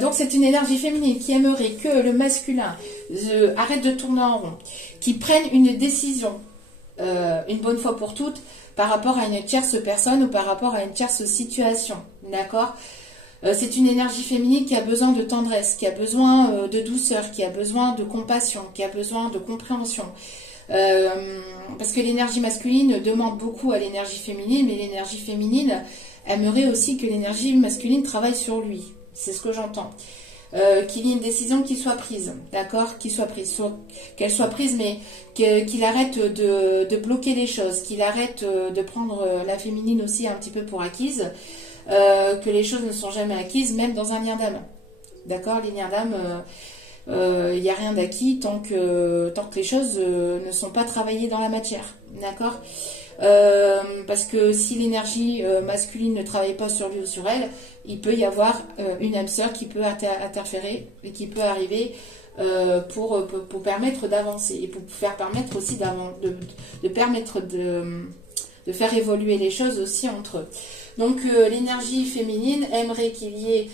donc c'est une énergie féminine qui aimerait que le masculin arrête de tourner en rond, qu'il prenne une décision, une bonne fois pour toutes, par rapport à une tierce personne ou par rapport à une tierce situation. D'accord ? C'est une énergie féminine qui a besoin de tendresse, qui a besoin de douceur, qui a besoin de compassion, qui a besoin de compréhension. Parce que l'énergie masculine demande beaucoup à l'énergie féminine, mais l'énergie féminine aimerait aussi que l'énergie masculine travaille sur lui. C'est ce que j'entends. Qu'il y ait une décision qui soit prise, d'accord, qu'elle soit prise, mais qu'il arrête de bloquer les choses, qu'il arrête de prendre la féminine aussi un petit peu pour acquise, que les choses ne sont jamais acquises, même dans un lien d'âme. D'accord, les liens d'âme, il n'y a rien d'acquis tant que les choses ne sont pas travaillées dans la matière. D'accord, parce que si l'énergie masculine ne travaille pas sur lui ou sur elle, il peut y avoir une âme sœur qui peut interférer et qui peut arriver pour permettre d'avancer et pour permettre aussi de faire évoluer les choses aussi entre eux. Donc l'énergie féminine aimerait qu'il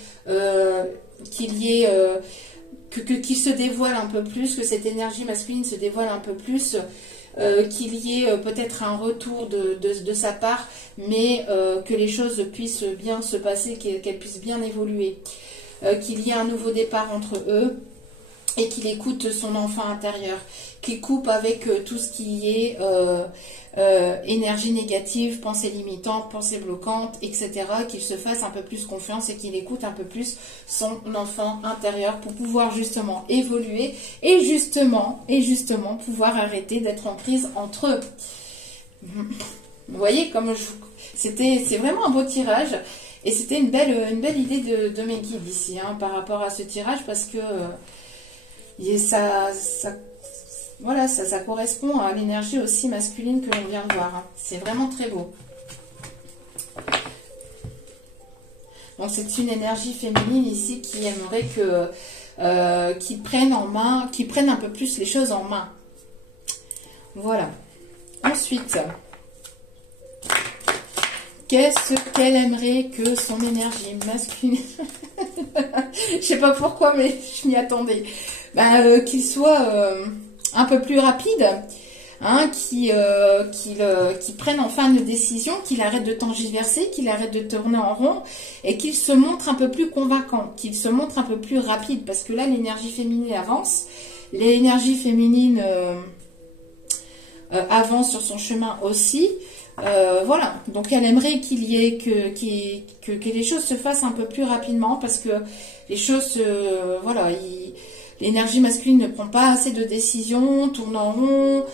se dévoile un peu plus, que cette énergie masculine se dévoile un peu plus, qu'il y ait peut-être un retour de sa part, mais que les choses puissent bien se passer, qu'elles puissent bien évoluer, qu'il y ait un nouveau départ entre eux, et qu'il écoute son enfant intérieur, qu'il coupe avec tout ce qui est énergie négative, pensée limitante, pensée bloquante, etc., qu'il se fasse un peu plus confiance et qu'il écoute un peu plus son enfant intérieur pour pouvoir justement évoluer et justement pouvoir arrêter d'être en crise entre eux. Vous voyez, c'est vraiment un beau tirage et c'était une belle idée de mes guides ici, hein, par rapport à ce tirage, parce que ça correspond à l'énergie aussi masculine que l'on vient de voir. Hein. C'est vraiment très beau. Donc c'est une énergie féminine ici qui aimerait qu'ils prennent un peu plus les choses en main. Voilà. Ensuite, qu'est-ce qu'elle aimerait que son énergie masculine... Je sais pas pourquoi, mais je m'y attendais. Qu'il soit un peu plus rapide, hein, qu'il prenne enfin une décision, qu'il arrête de tergiverser, qu'il arrête de tourner en rond et qu'il se montre un peu plus convaincant, qu'il se montre un peu plus rapide, parce que là l'énergie féminine avance, l'énergie féminine avance sur son chemin aussi. Voilà, donc elle aimerait que les choses se fassent un peu plus rapidement, parce que les choses, L'énergie masculine ne prend pas assez de décisions, tourne en rond.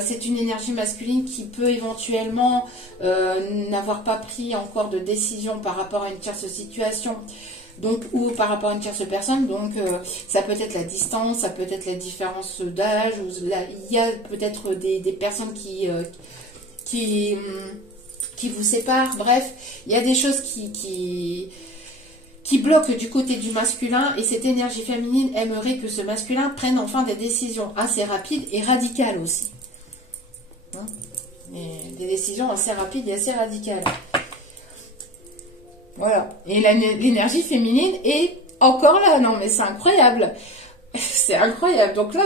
C'est une énergie masculine qui peut éventuellement n'avoir pas pris encore de décision par rapport à une tierce situation. Donc, ou par rapport à une tierce personne, donc ça peut être la distance, ça peut être la différence d'âge, il y a peut-être des personnes qui vous séparent, bref, il y a des choses qui bloquent du côté du masculin, et cette énergie féminine aimerait que ce masculin prenne enfin des décisions assez rapides et radicales aussi. Hein, des décisions assez rapides et assez radicales. Voilà. Et l'énergie féminine est encore là. Non, mais c'est incroyable. C'est incroyable. Donc là,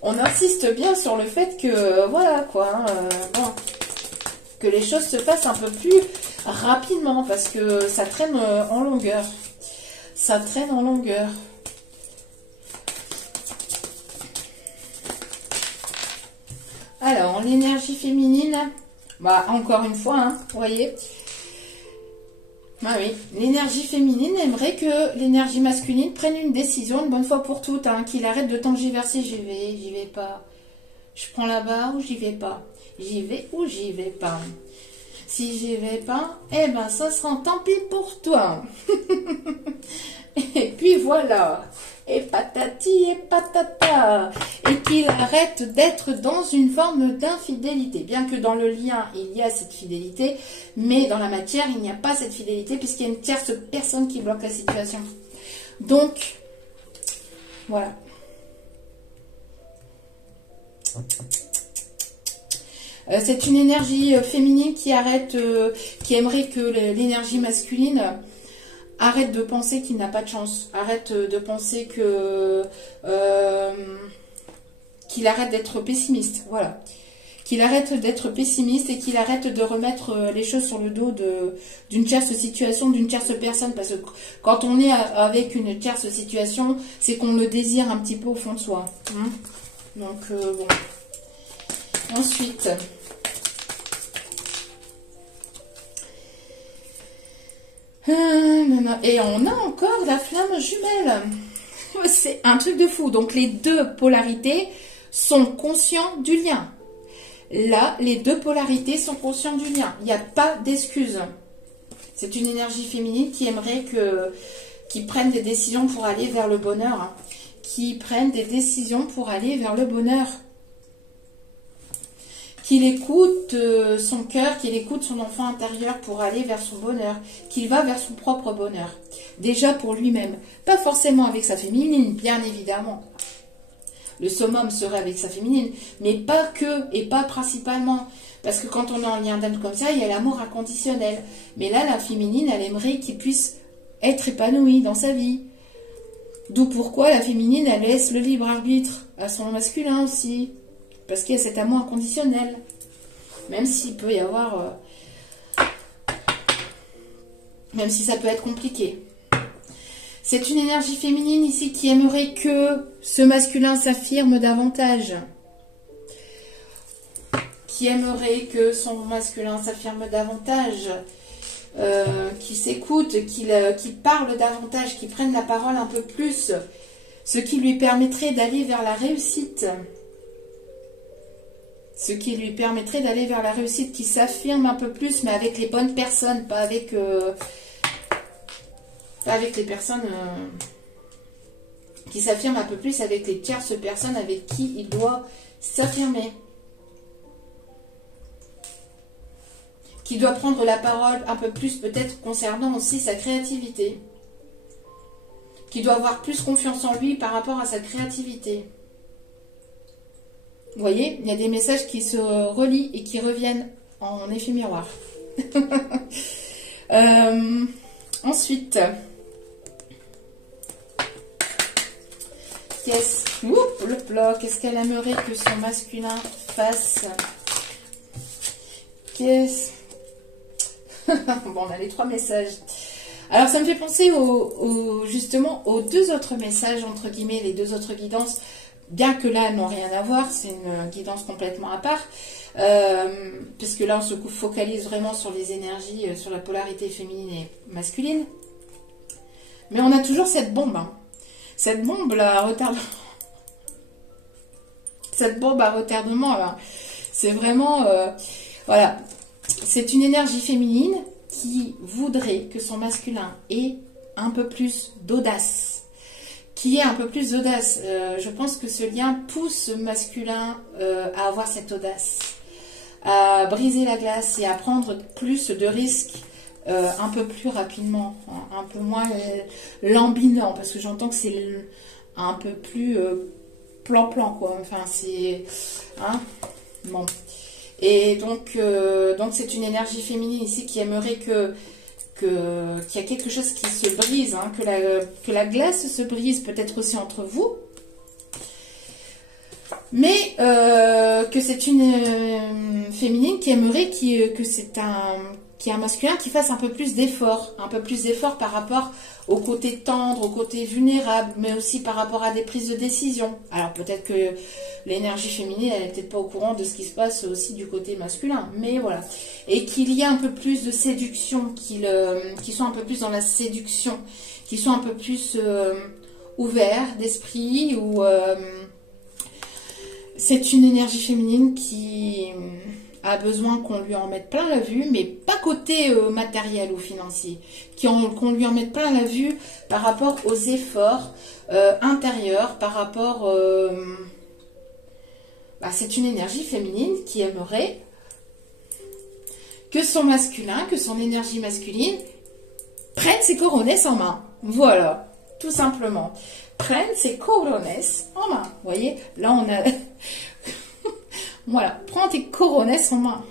on insiste bien sur le fait que, voilà, quoi. Hein, bon, que les choses se passent un peu plus rapidement, parce que ça traîne en longueur. Ça traîne en longueur. Alors, l'énergie féminine, bah, encore une fois, hein, vous voyez. Ah oui, l'énergie féminine aimerait que l'énergie masculine prenne une décision une bonne fois pour toutes, hein, qu'il arrête de tergiverser. J'y vais pas. Je prends là-bas ou j'y vais pas. J'y vais ou j'y vais pas. Si j'y vais pas, eh ben ça sera tant pis pour toi. Et puis voilà. Et patati et patata. Et qu'il arrête d'être dans une forme d'infidélité. Bien que dans le lien, il y a cette fidélité, mais dans la matière, il n'y a pas cette fidélité, puisqu'il y a une tierce personne qui bloque la situation. Donc, voilà. C'est une énergie féminine qui arrête, qui aimerait que l'énergie masculine arrête de penser qu'il n'a pas de chance. Arrête de penser que qu'il arrête d'être pessimiste. Voilà. Qu'il arrête d'être pessimiste et qu'il arrête de remettre les choses sur le dos d'une tierce situation, d'une tierce personne. Parce que quand on est avec une tierce situation, c'est qu'on le désire un petit peu au fond de soi. Hein. Donc, bon. Ensuite... Et on a encore la flamme jumelle. C'est un truc de fou. Donc les deux polarités sont conscients du lien. Là, les deux polarités sont conscients du lien. Il n'y a pas d'excuse. C'est une énergie féminine qui aimerait qu'ils prennent des décisions pour aller vers le bonheur. Hein. Qui prennent des décisions pour aller vers le bonheur. Qu'il écoute son cœur, qu'il écoute son enfant intérieur pour aller vers son bonheur, qu'il va vers son propre bonheur. Déjà pour lui-même, pas forcément avec sa féminine, bien évidemment. Le summum serait avec sa féminine, mais pas que, et pas principalement. Parce que quand on est en lien d'âme comme ça, il y a l'amour inconditionnel. Mais là, la féminine, elle aimerait qu'il puisse être épanoui dans sa vie. D'où pourquoi la féminine, elle laisse le libre arbitre à son masculin aussi. Parce qu'il y a cet amour inconditionnel. Même s'il peut y avoir... même si ça peut être compliqué. C'est une énergie féminine ici qui aimerait que ce masculin s'affirme davantage. Qui aimerait que son masculin s'affirme davantage. Qu'il s'écoute, qu'il parle davantage, qu'il prenne la parole un peu plus. Ce qui lui permettrait d'aller vers la réussite. Ce qui lui permettrait d'aller vers la réussite, qui s'affirme un peu plus, mais avec les bonnes personnes, pas avec les personnes qui s'affirment un peu plus, avec les tierces personnes avec qui il doit s'affirmer. Qui doit prendre la parole un peu plus, peut-être concernant aussi sa créativité. Qui doit avoir plus confiance en lui par rapport à sa créativité. Vous voyez, il y a des messages qui se relient et qui reviennent en effet miroir. Ensuite, qu'est-ce qu'elle aimerait que son masculin fasse? Bon, on a les 3 messages. Alors, ça me fait penser justement aux 2 autres messages, entre guillemets, les 2 autres guidances. Bien que là, elles n'ont rien à voir, c'est une guidance complètement à part, puisque là, on se focalise vraiment sur les énergies, sur la polarité féminine et masculine. Mais on a toujours cette bombe, hein. cette bombe là, à retardement. Cette bombe à retardement là, c'est vraiment... voilà, c'est une énergie féminine qui voudrait que son masculin ait un peu plus d'audace. Qui ait un peu plus d'audace. Je pense que ce lien pousse ce masculin à avoir cette audace. À briser la glace et à prendre plus de risques un peu plus rapidement. Un peu moins lambinant. Parce que j'entends que c'est un peu plus plan-plan quoi. Enfin c'est... Hein, bon. Et donc c'est une énergie féminine ici qui aimerait qu'il y a quelque chose qui se brise, hein, que la glace se brise, peut-être aussi entre vous, mais que c'est une féminine qui aimerait qu'il y ait un masculin qui fasse un peu plus d'efforts par rapport au côté tendre, au côté vulnérable, mais aussi par rapport à des prises de décision. Alors peut-être que l'énergie féminine, elle n'est peut-être pas au courant de ce qui se passe aussi du côté masculin, mais voilà. Et qu'il y ait un peu plus de séduction, qu'ils soient un peu plus dans la séduction, qu'ils soient un peu plus ouverts d'esprit, ou c'est une énergie féminine qui a besoin qu'on lui en mette plein la vue, mais pas côté matériel ou financier, qu'on lui en mette plein la vue par rapport aux efforts intérieurs, par rapport... c'est une énergie féminine qui aimerait que son masculin, que son énergie masculine prenne ses coronesses en main. Voilà, tout simplement. Prenne ses coronesses en main. Vous voyez, là on a... Voilà, prends tes coronesses en main.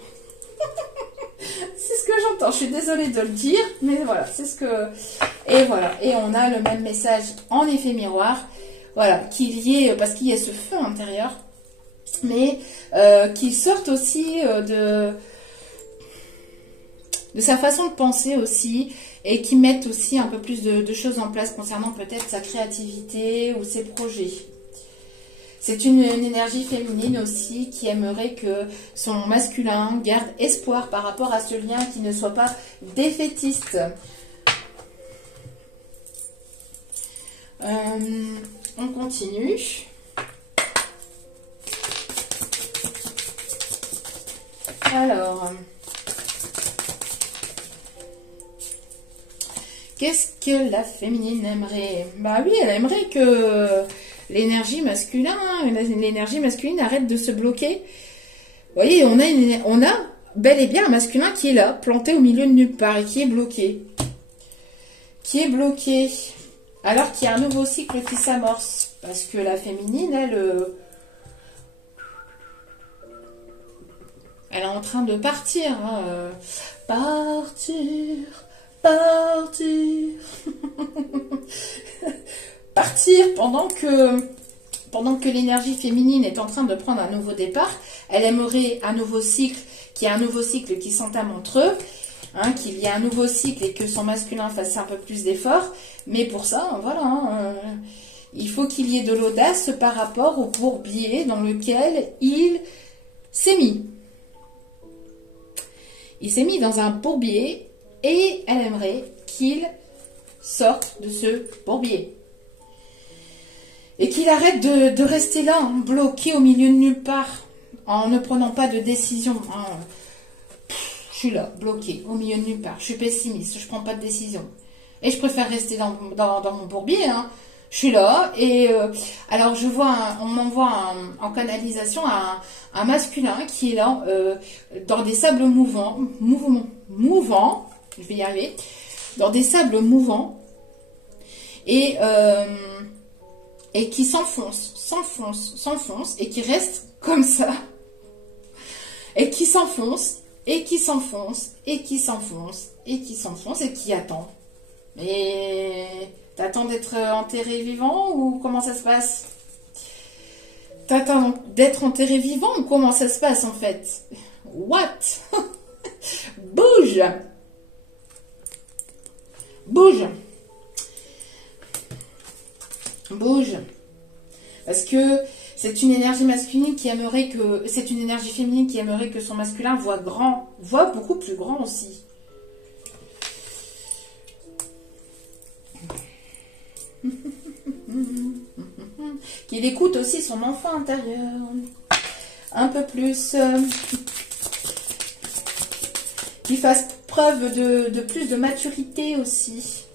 C'est ce que j'entends. Je suis désolée de le dire, mais voilà, c'est ce que... Et voilà, et on a le même message en effet miroir. Voilà, qu'il y ait... Parce qu'il y a ce feu intérieur, mais qu'il sorte aussi de sa façon de penser aussi, et qu'il mette aussi un peu plus de choses en place concernant peut-être sa créativité ou ses projets. C'est une énergie féminine aussi qui aimerait que son masculin garde espoir par rapport à ce lien, qui ne soit pas défaitiste. On continue. Alors, qu'est-ce que la féminine aimerait? Bah oui, elle aimerait que l'énergie masculine arrête de se bloquer. Vous voyez, on a bel et bien un masculin qui est là, planté au milieu de nulle part, et qui est bloqué. Alors qu'il y a un nouveau cycle qui s'amorce. Parce que la féminine, elle est en train de partir. Hein. Partir pendant que l'énergie féminine est en train de prendre un nouveau départ. Elle aimerait un nouveau cycle, qu'il y ait un nouveau cycle qui s'entame entre eux, hein, qu'il y ait un nouveau cycle et que son masculin fasse un peu plus d'efforts. Mais pour ça, voilà, hein, il faut qu'il y ait de l'audace par rapport au bourbier dans lequel il s'est mis. Il s'est mis dans un bourbier et elle aimerait qu'il sorte de ce bourbier. Et qu'il arrête de rester là, hein, bloqué au milieu de nulle part, en ne prenant pas de décision. Hein. Je suis là, bloqué au milieu de nulle part. Je suis pessimiste, je ne prends pas de décision. Et je préfère rester dans mon bourbier. Hein. Je suis là et alors je vois, on m'envoie en canalisation un masculin qui est là dans des sables mouvants, je vais y arriver, dans des sables mouvants et qui s'enfonce et qui reste comme ça et qui s'enfonce et qui s'enfonce et qui s'enfonce et qui s'enfonce et qui attend. Et t'attends d'être enterré vivant ou comment ça se passe? T'attends d'être enterré vivant ou comment ça se passe en fait? What? Bouge! Bouge! Bouge! Parce que c'est une énergie masculine qui aimerait que... C'est une énergie féminine qui aimerait que son masculin voit grand. Voit beaucoup plus grand aussi. Qu'il écoute aussi son enfant intérieur. Un peu plus. Qu'il fasse preuve de plus de maturité aussi.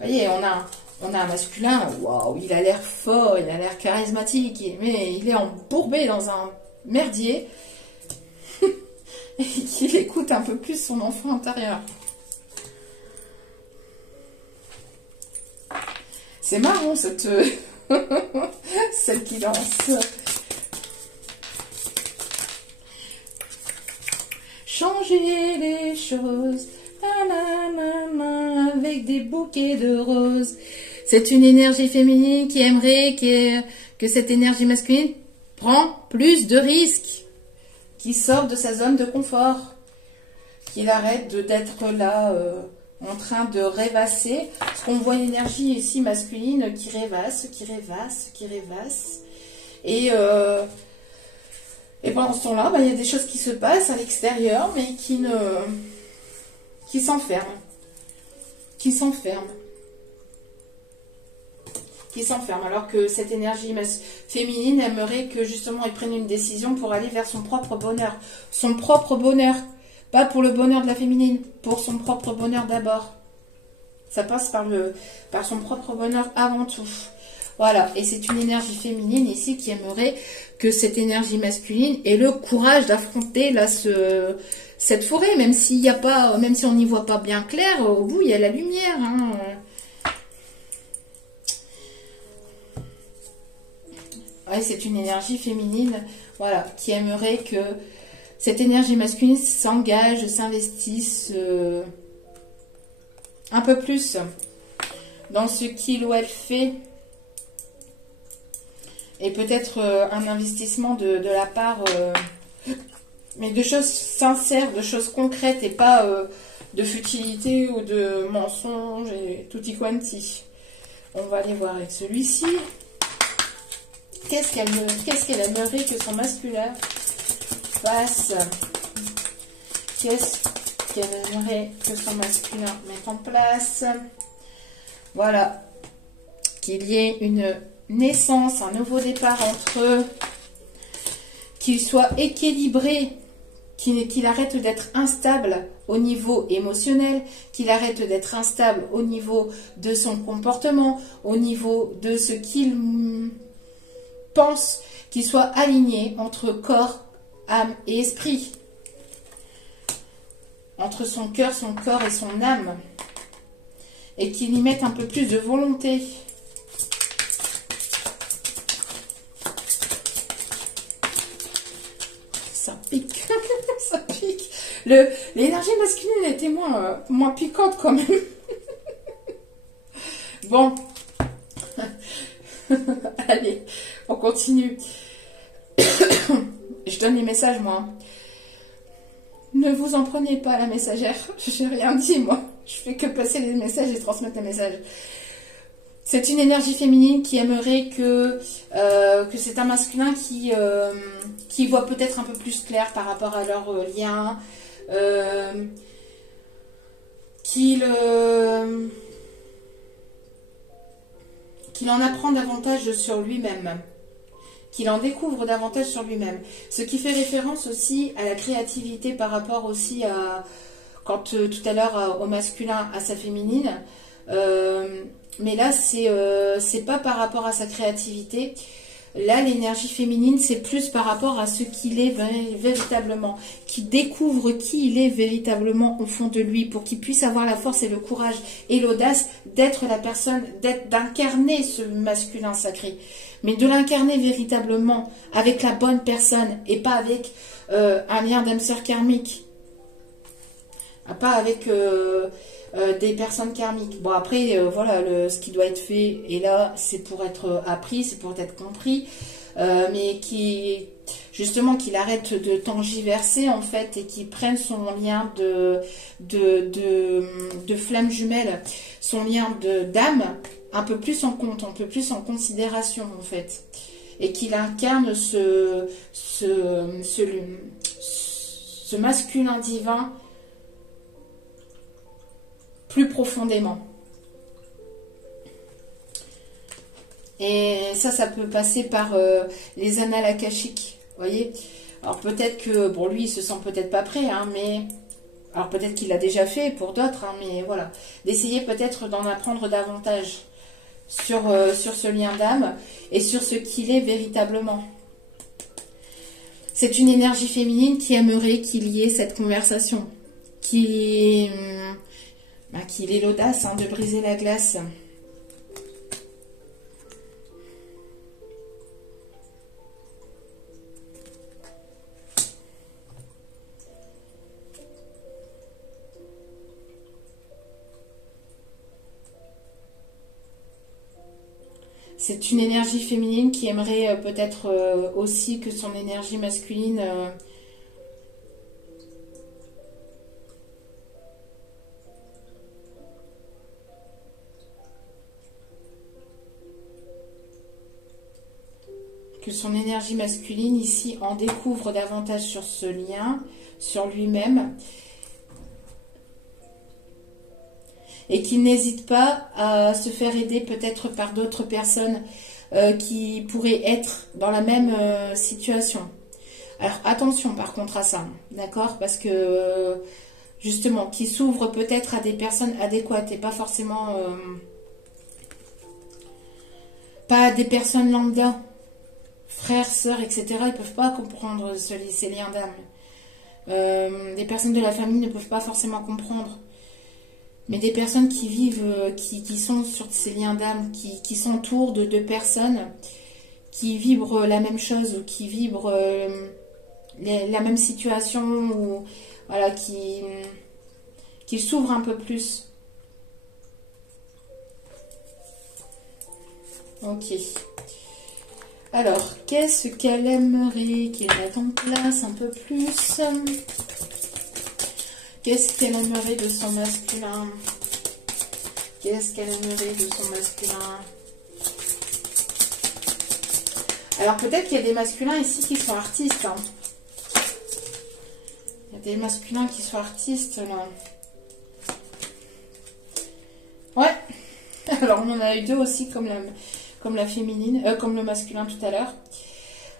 Vous voyez, on a un masculin, waouh, il a l'air fort, il a l'air charismatique, mais il est embourbé dans un merdier. Et qu'il écoute un peu plus son enfant intérieur. C'est marrant cette celle qui danse. Changer les choses avec des bouquets de roses. C'est une énergie féminine qui aimerait que cette énergie masculine prend plus de risques, qui sort de sa zone de confort, qu'il arrête d'être là en train de rêvasser. Parce qu'on voit une énergie ici masculine qui rêvasse, qui rêvasse, qui rêvasse. Et pendant ce temps-là, il y a des choses qui se passent à l'extérieur, mais qui s'enferment. Qui s'enferment. Alors que cette énergie féminine aimerait que justement il prenne une décision pour aller vers son propre bonheur. Son propre bonheur. Pas pour le bonheur de la féminine, pour son propre bonheur d'abord. Ça passe par son propre bonheur avant tout. Voilà, et c'est une énergie féminine ici qui aimerait que cette énergie masculine ait le courage d'affronter là cette forêt, même s'il n'y a pas, même si on n'y voit pas bien clair, au bout il y a la lumière. Hein. Ouais, c'est une énergie féminine, voilà, qui aimerait que cette énergie masculine s'engage, s'investisse un peu plus dans ce qu'il ou elle fait. Et peut-être un investissement de la part, mais de choses sincères, de choses concrètes et pas de futilité ou de mensonges et tutti quanti. On va aller voir avec celui-ci. Qu'est-ce qu'elle aimerait que son masculin fasse? Qu'est-ce qu'elle aimerait que son masculin mette en place? Voilà. Qu'il y ait une naissance, un nouveau départ entre eux, qu'il soit équilibré, qu'il arrête d'être instable au niveau émotionnel, qu'il arrête d'être instable au niveau de son comportement, au niveau de ce qu'il pense, qu'il soit aligné entre corps, âme et esprit, entre son cœur, son corps et son âme, et qu'il y mette un peu plus de volonté. Ça pique, ça pique. L'énergie masculine était moins piquante quand même. Bon. Allez, on continue. Je donne les messages, moi. Ne vous en prenez pas à la messagère. J'ai rien dit, moi. Je fais que passer les messages et transmettre les messages. C'est une énergie féminine qui aimerait que c'est un masculin qui voit peut-être un peu plus clair par rapport à leur lien. Qu'il en apprend davantage sur lui-même. Qu'il en découvre davantage sur lui-même. Ce qui fait référence aussi à la créativité par rapport aussi à, quand tout à l'heure au masculin, à sa féminine. Mais là, c'est pas par rapport à sa créativité. Là, l'énergie féminine, c'est plus par rapport à ce qu'il est véritablement. Qui découvre qui il est véritablement au fond de lui pour qu'il puisse avoir la force et le courage et l'audace d'être la personne, d'incarner ce masculin sacré. Mais de l'incarner véritablement avec la bonne personne et pas avec un lien d'âme sœur karmique. Pas avec des personnes karmiques. Bon, après, voilà, ce qui doit être fait, et là, c'est pour être appris, c'est pour être compris, mais justement, qu'il arrête de tangiverser, en fait, et qu'il prenne son lien de flamme jumelle, son lien d'âme, un peu plus en compte, un peu plus en considération, en fait. Et qu'il incarne ce masculin divin plus profondément. Et ça peut passer par les annales akashiques, vous voyez. Alors peut-être que, bon, lui, il se sent peut-être pas prêt, hein, mais... Alors peut-être qu'il l'a déjà fait pour d'autres, hein, mais voilà. D'essayer peut-être d'en apprendre davantage sur ce lien d'âme et sur ce qu'il est véritablement. C'est une énergie féminine qui aimerait qu'il y ait cette conversation, qu'il ait l'audace, hein, de briser la glace. C'est une énergie féminine qui aimerait peut-être aussi que son énergie masculine ici en découvre davantage sur ce lien, sur lui-même. Et qu'il n'hésite pas à se faire aider peut-être par d'autres personnes qui pourraient être dans la même situation. Alors attention par contre à ça, d'accord? Parce que justement, qui s'ouvre peut-être à des personnes adéquates et pas forcément... pas à des personnes lambda, frères, sœurs, etc. Ils ne peuvent pas comprendre ces liens d'âme. Des personnes de la famille ne peuvent pas forcément comprendre. Mais des personnes qui vivent, qui sont sur ces liens d'âme, qui s'entourent de deux personnes qui vibrent la même chose, ou qui vibrent la même situation, ou voilà, qui s'ouvrent un peu plus. Ok. Alors, qu'est-ce qu'elle aimerait qu'il mette en place un peu plus? Qu'est-ce qu'elle aimerait de son masculin? Qu'est-ce qu'elle aimerait de son masculin? Alors peut-être qu'il y a des masculins ici qui sont artistes. Hein. Il y a des masculins qui sont artistes là. Ouais. Alors on en a eu deux aussi comme la féminine, comme le masculin tout à l'heure.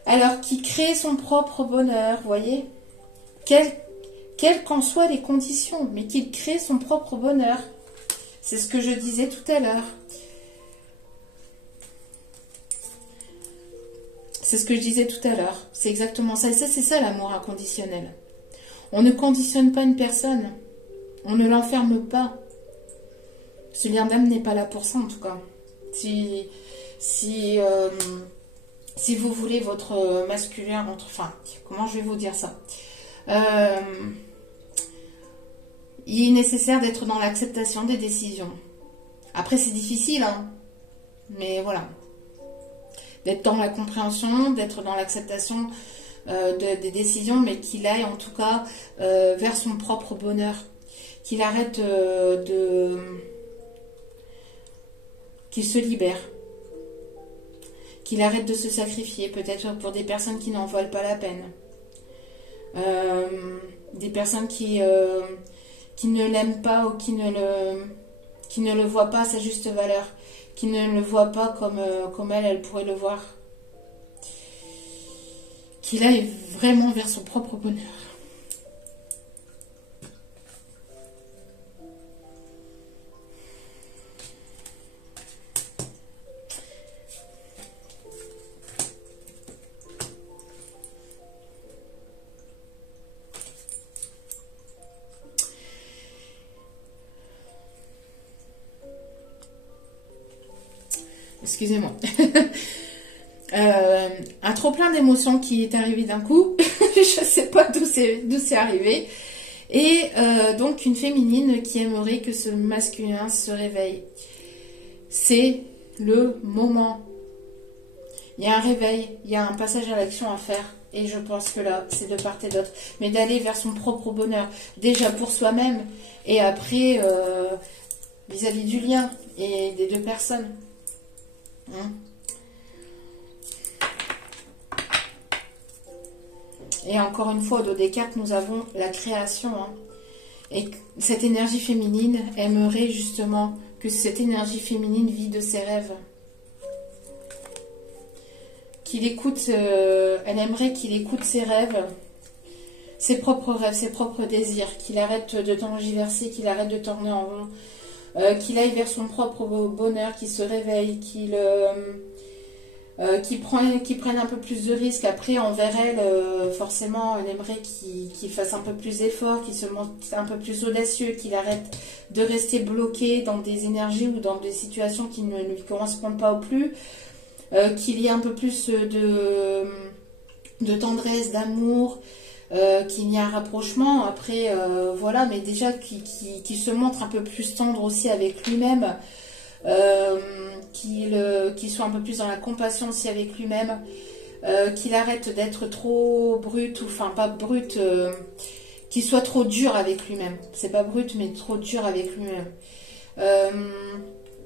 Alors qui crée son propre bonheur, vous voyez? Quelles qu'en soient les conditions, mais qu'il crée son propre bonheur. C'est ce que je disais tout à l'heure. C'est ce que je disais tout à l'heure. C'est exactement ça. Et ça, c'est ça l'amour inconditionnel. On ne conditionne pas une personne. On ne l'enferme pas. Ce lien d'âme n'est pas là pour ça, en tout cas. Si vous voulez votre masculin, enfin, comment je vais vous dire ça? Il est nécessaire d'être dans l'acceptation des décisions. Après, c'est difficile, hein, mais voilà. D'être dans la compréhension, d'être dans l'acceptation des décisions, mais qu'il aille en tout cas vers son propre bonheur. Qu'il arrête qu'il se libère. Qu'il arrête de se sacrifier, peut-être pour des personnes qui n'en valent pas la peine. Des personnes qui ne l'aiment pas ou qui ne le voient pas à sa juste valeur, qui ne le voient pas comme elle pourrait le voir. Qu'il aille vraiment vers son propre bonheur. Excusez-moi. Un trop plein d'émotions qui est arrivé d'un coup. Je ne sais pas d'où c'est arrivé. Et donc une féminine qui aimerait que ce masculin se réveille. C'est le moment. Il y a un réveil, il y a un passage à l'action à faire. Et je pense que là, c'est de part et d'autre. Mais d'aller vers son propre bonheur. Déjà pour soi-même. Et après, vis-à-vis du lien et des deux personnes. Et encore une fois, au dos des cartes, nous avons la création. Et cette énergie féminine aimerait justement que cette énergie féminine vit de ses rêves. qu'il écoute, elle aimerait qu'il écoute ses rêves, ses propres désirs, qu'il arrête de tergiverser, qu'il arrête de tourner en rond, qu'il aille vers son propre bonheur, qu'il se réveille, qu'il prenne un peu plus de risques. Après, envers elle, forcément, elle aimerait qu'il fasse un peu plus d'efforts, qu'il se montre un peu plus audacieux, qu'il arrête de rester bloqué dans des énergies ou dans des situations qui ne lui correspondent pas au plus, qu'il y ait un peu plus de tendresse, d'amour, qu'il y ait un rapprochement. Après, voilà, mais déjà qu'il se montre un peu plus tendre aussi avec lui-même, qu'il soit un peu plus dans la compassion aussi avec lui-même, qu'il arrête d'être trop brut, ou enfin pas brut, qu'il soit trop dur avec lui-même. C'est pas brut, mais trop dur avec lui-même.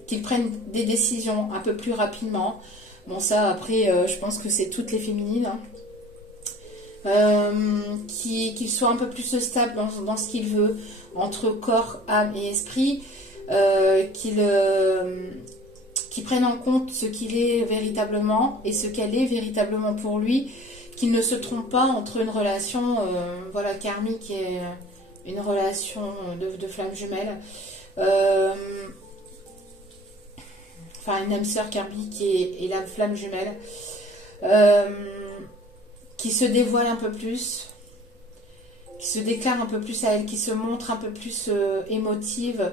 Qu'il prenne des décisions un peu plus rapidement. Bon, ça, après, je pense que c'est toutes les féminines. Hein. Qu'il soit un peu plus stable dans ce qu'il veut, entre corps, âme et esprit. Qu'il prenne en compte ce qu'il est véritablement et ce qu'elle est véritablement pour lui, qu'il ne se trompe pas entre une relation voilà, karmique et une relation de flamme jumelle, enfin une âme sœur karmique et la flamme jumelle, qui se dévoile un peu plus, qui se déclare un peu plus à elle, qui se montre un peu plus émotive,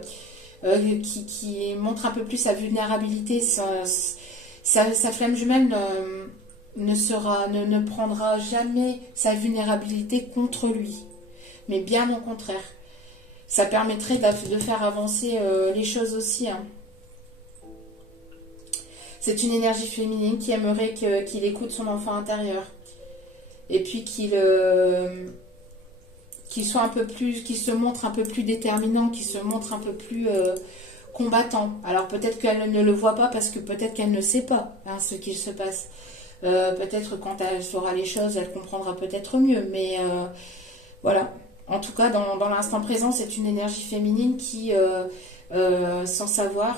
qui montre un peu plus sa vulnérabilité. Sa flamme jumelle ne prendra jamais sa vulnérabilité contre lui, mais bien au contraire. Ça permettrait de faire avancer les choses aussi. Hein. C'est une énergie féminine qui aimerait qu'il écoute son enfant intérieur. Et puis qu'il soit un peu plus, qu'il se montre un peu plus déterminant, qu'il se montre un peu plus combattant. Alors peut-être qu'elle ne le voit pas parce que peut-être qu'elle ne sait pas hein, ce qu'il se passe. Peut-être quand elle saura les choses, elle comprendra peut-être mieux. Mais voilà. En tout cas, dans l'instant présent, c'est une énergie féminine qui, sans savoir,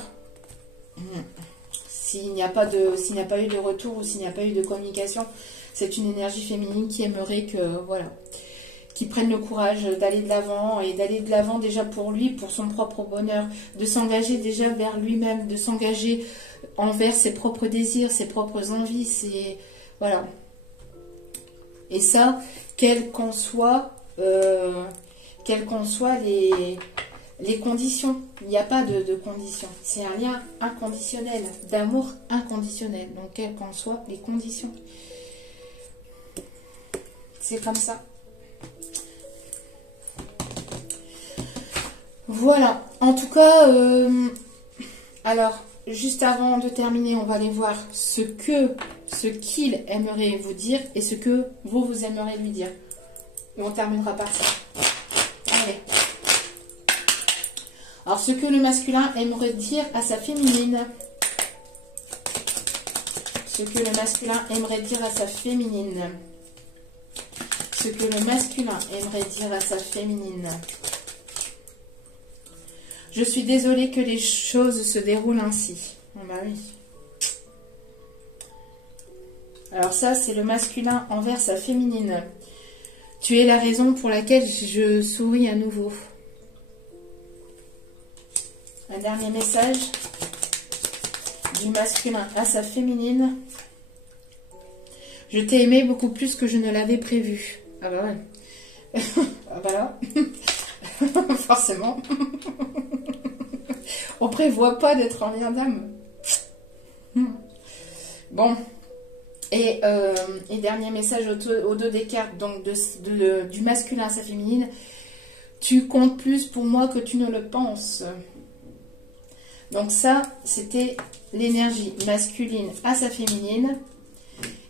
s'il n'y a pas eu de retour ou s'il n'y a pas eu de communication, c'est une énergie féminine qui aimerait que, voilà, qu'il prenne le courage d'aller de l'avant, et d'aller de l'avant déjà pour lui, pour son propre bonheur, de s'engager déjà vers lui-même, de s'engager envers ses propres désirs, ses propres envies, voilà. Et ça, quelles qu'en soient les conditions. Il n'y a pas de conditions. C'est un lien inconditionnel, d'amour inconditionnel. Donc, quelles qu'en soient les conditions. C'est comme ça. Voilà. En tout cas, alors, juste avant de terminer, on va aller voir ce qu'il aimerait vous dire et ce que vous aimeriez lui dire. Et on terminera par ça. Allez. Alors, ce que le masculin aimerait dire à sa féminine. Ce que le masculin aimerait dire à sa féminine. Ce que le masculin aimerait dire à sa féminine. Je suis désolée que les choses se déroulent ainsi. Oh bah oui. Alors ça, c'est le masculin envers sa féminine. Tu es la raison pour laquelle je souris à nouveau. Un dernier message du masculin à sa féminine. Je t'ai aimé beaucoup plus que je ne l'avais prévu. Ah bah ouais. Ah bah là. Forcément. On prévoit pas d'être en lien d'âme. Bon. Et dernier message au dos des cartes, donc du masculin à sa féminine. Tu comptes plus pour moi que tu ne le penses. Donc ça, c'était l'énergie masculine à sa féminine.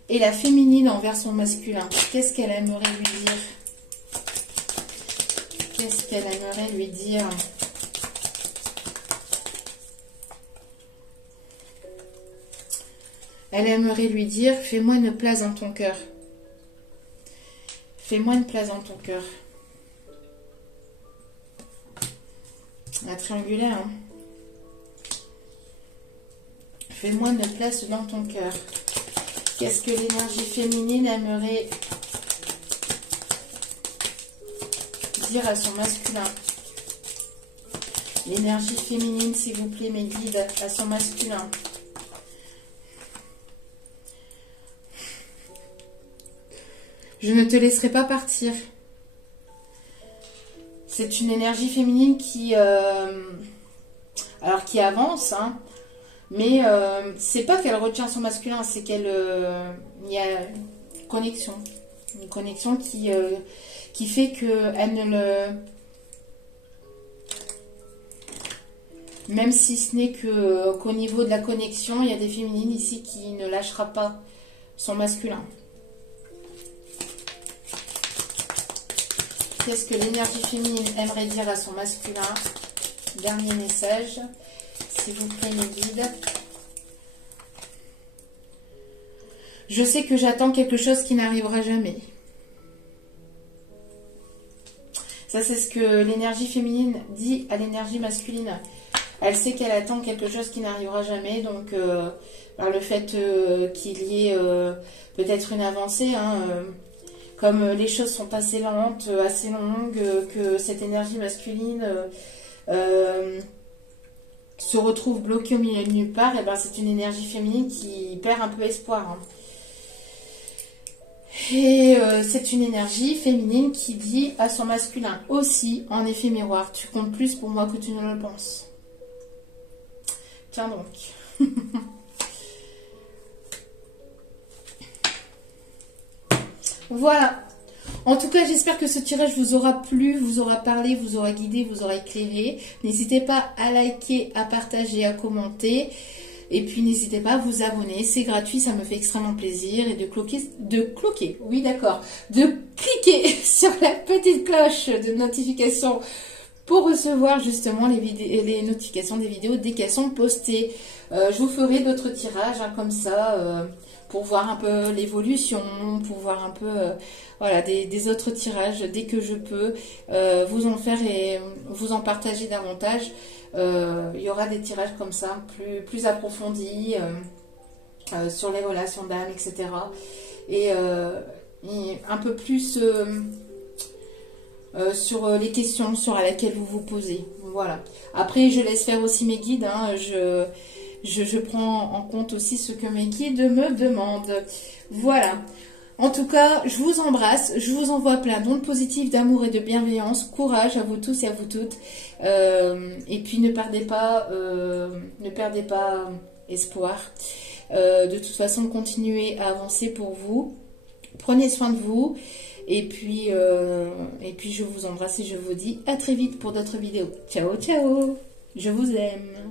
Et la féminine envers son masculin. Qu'est-ce qu'elle aimerait lui dire? Qu'est-ce qu'elle aimerait lui dire? Elle aimerait lui dire, fais-moi une place dans ton cœur. Fais-moi une place dans ton cœur. La triangulaire, hein. Fais-moi une place dans ton cœur. Qu'est-ce que l'énergie féminine aimerait dire à son masculin? L'énergie féminine, s'il vous plaît, mes guides, à son masculin. Je ne te laisserai pas partir. C'est une énergie féminine qui avance, hein, mais c'est pas qu'elle retient son masculin, c'est qu'elle il y a une connexion qui fait que elle ne le, même si ce n'est qu'au niveau de la connexion, il y a des féminines ici qui ne lâchera pas son masculin. Qu'est-ce que l'énergie féminine aimerait dire à son masculin? Dernier message, s'il vous plaît, mes guides. Je sais que j'attends quelque chose qui n'arrivera jamais. Ça, c'est ce que l'énergie féminine dit à l'énergie masculine. Elle sait qu'elle attend quelque chose qui n'arrivera jamais. Donc, par le fait qu'il y ait peut-être une avancée, hein, comme les choses sont assez lentes, assez longues, que cette énergie masculine se retrouve bloquée au milieu de nulle part, et ben c'est une énergie féminine qui perd un peu espoir. Hein. Et c'est une énergie féminine qui dit à son masculin aussi, en effet miroir, tu comptes plus pour moi que tu ne le penses. Tiens donc. Voilà. En tout cas, j'espère que ce tirage vous aura plu, vous aura parlé, vous aura guidé, vous aura éclairé. N'hésitez pas à liker, à partager, à commenter. Et puis, n'hésitez pas à vous abonner. C'est gratuit, ça me fait extrêmement plaisir. Et de cliquer sur la petite cloche de notification pour recevoir justement les notifications des vidéos dès qu'elles sont postées. Je vous ferai d'autres tirages hein, comme ça pour voir un peu l'évolution, pour voir un peu voilà, des autres tirages dès que je peux vous en faire et vous en partager davantage. Il y aura des tirages comme ça, plus approfondis sur les relations d'âme, etc. Et un peu plus sur les questions sur lesquelles vous vous posez. Voilà. Après, je laisse faire aussi mes guides. Hein, je prends en compte aussi ce que mes guides me demandent. Voilà. En tout cas, je vous embrasse. Je vous envoie plein d'ondes positives, d'amour et de bienveillance. Courage à vous tous et à vous toutes. Et puis, ne perdez pas espoir. De toute façon, continuez à avancer pour vous. Prenez soin de vous. Et puis, je vous embrasse et je vous dis à très vite pour d'autres vidéos. Ciao, ciao. Je vous aime.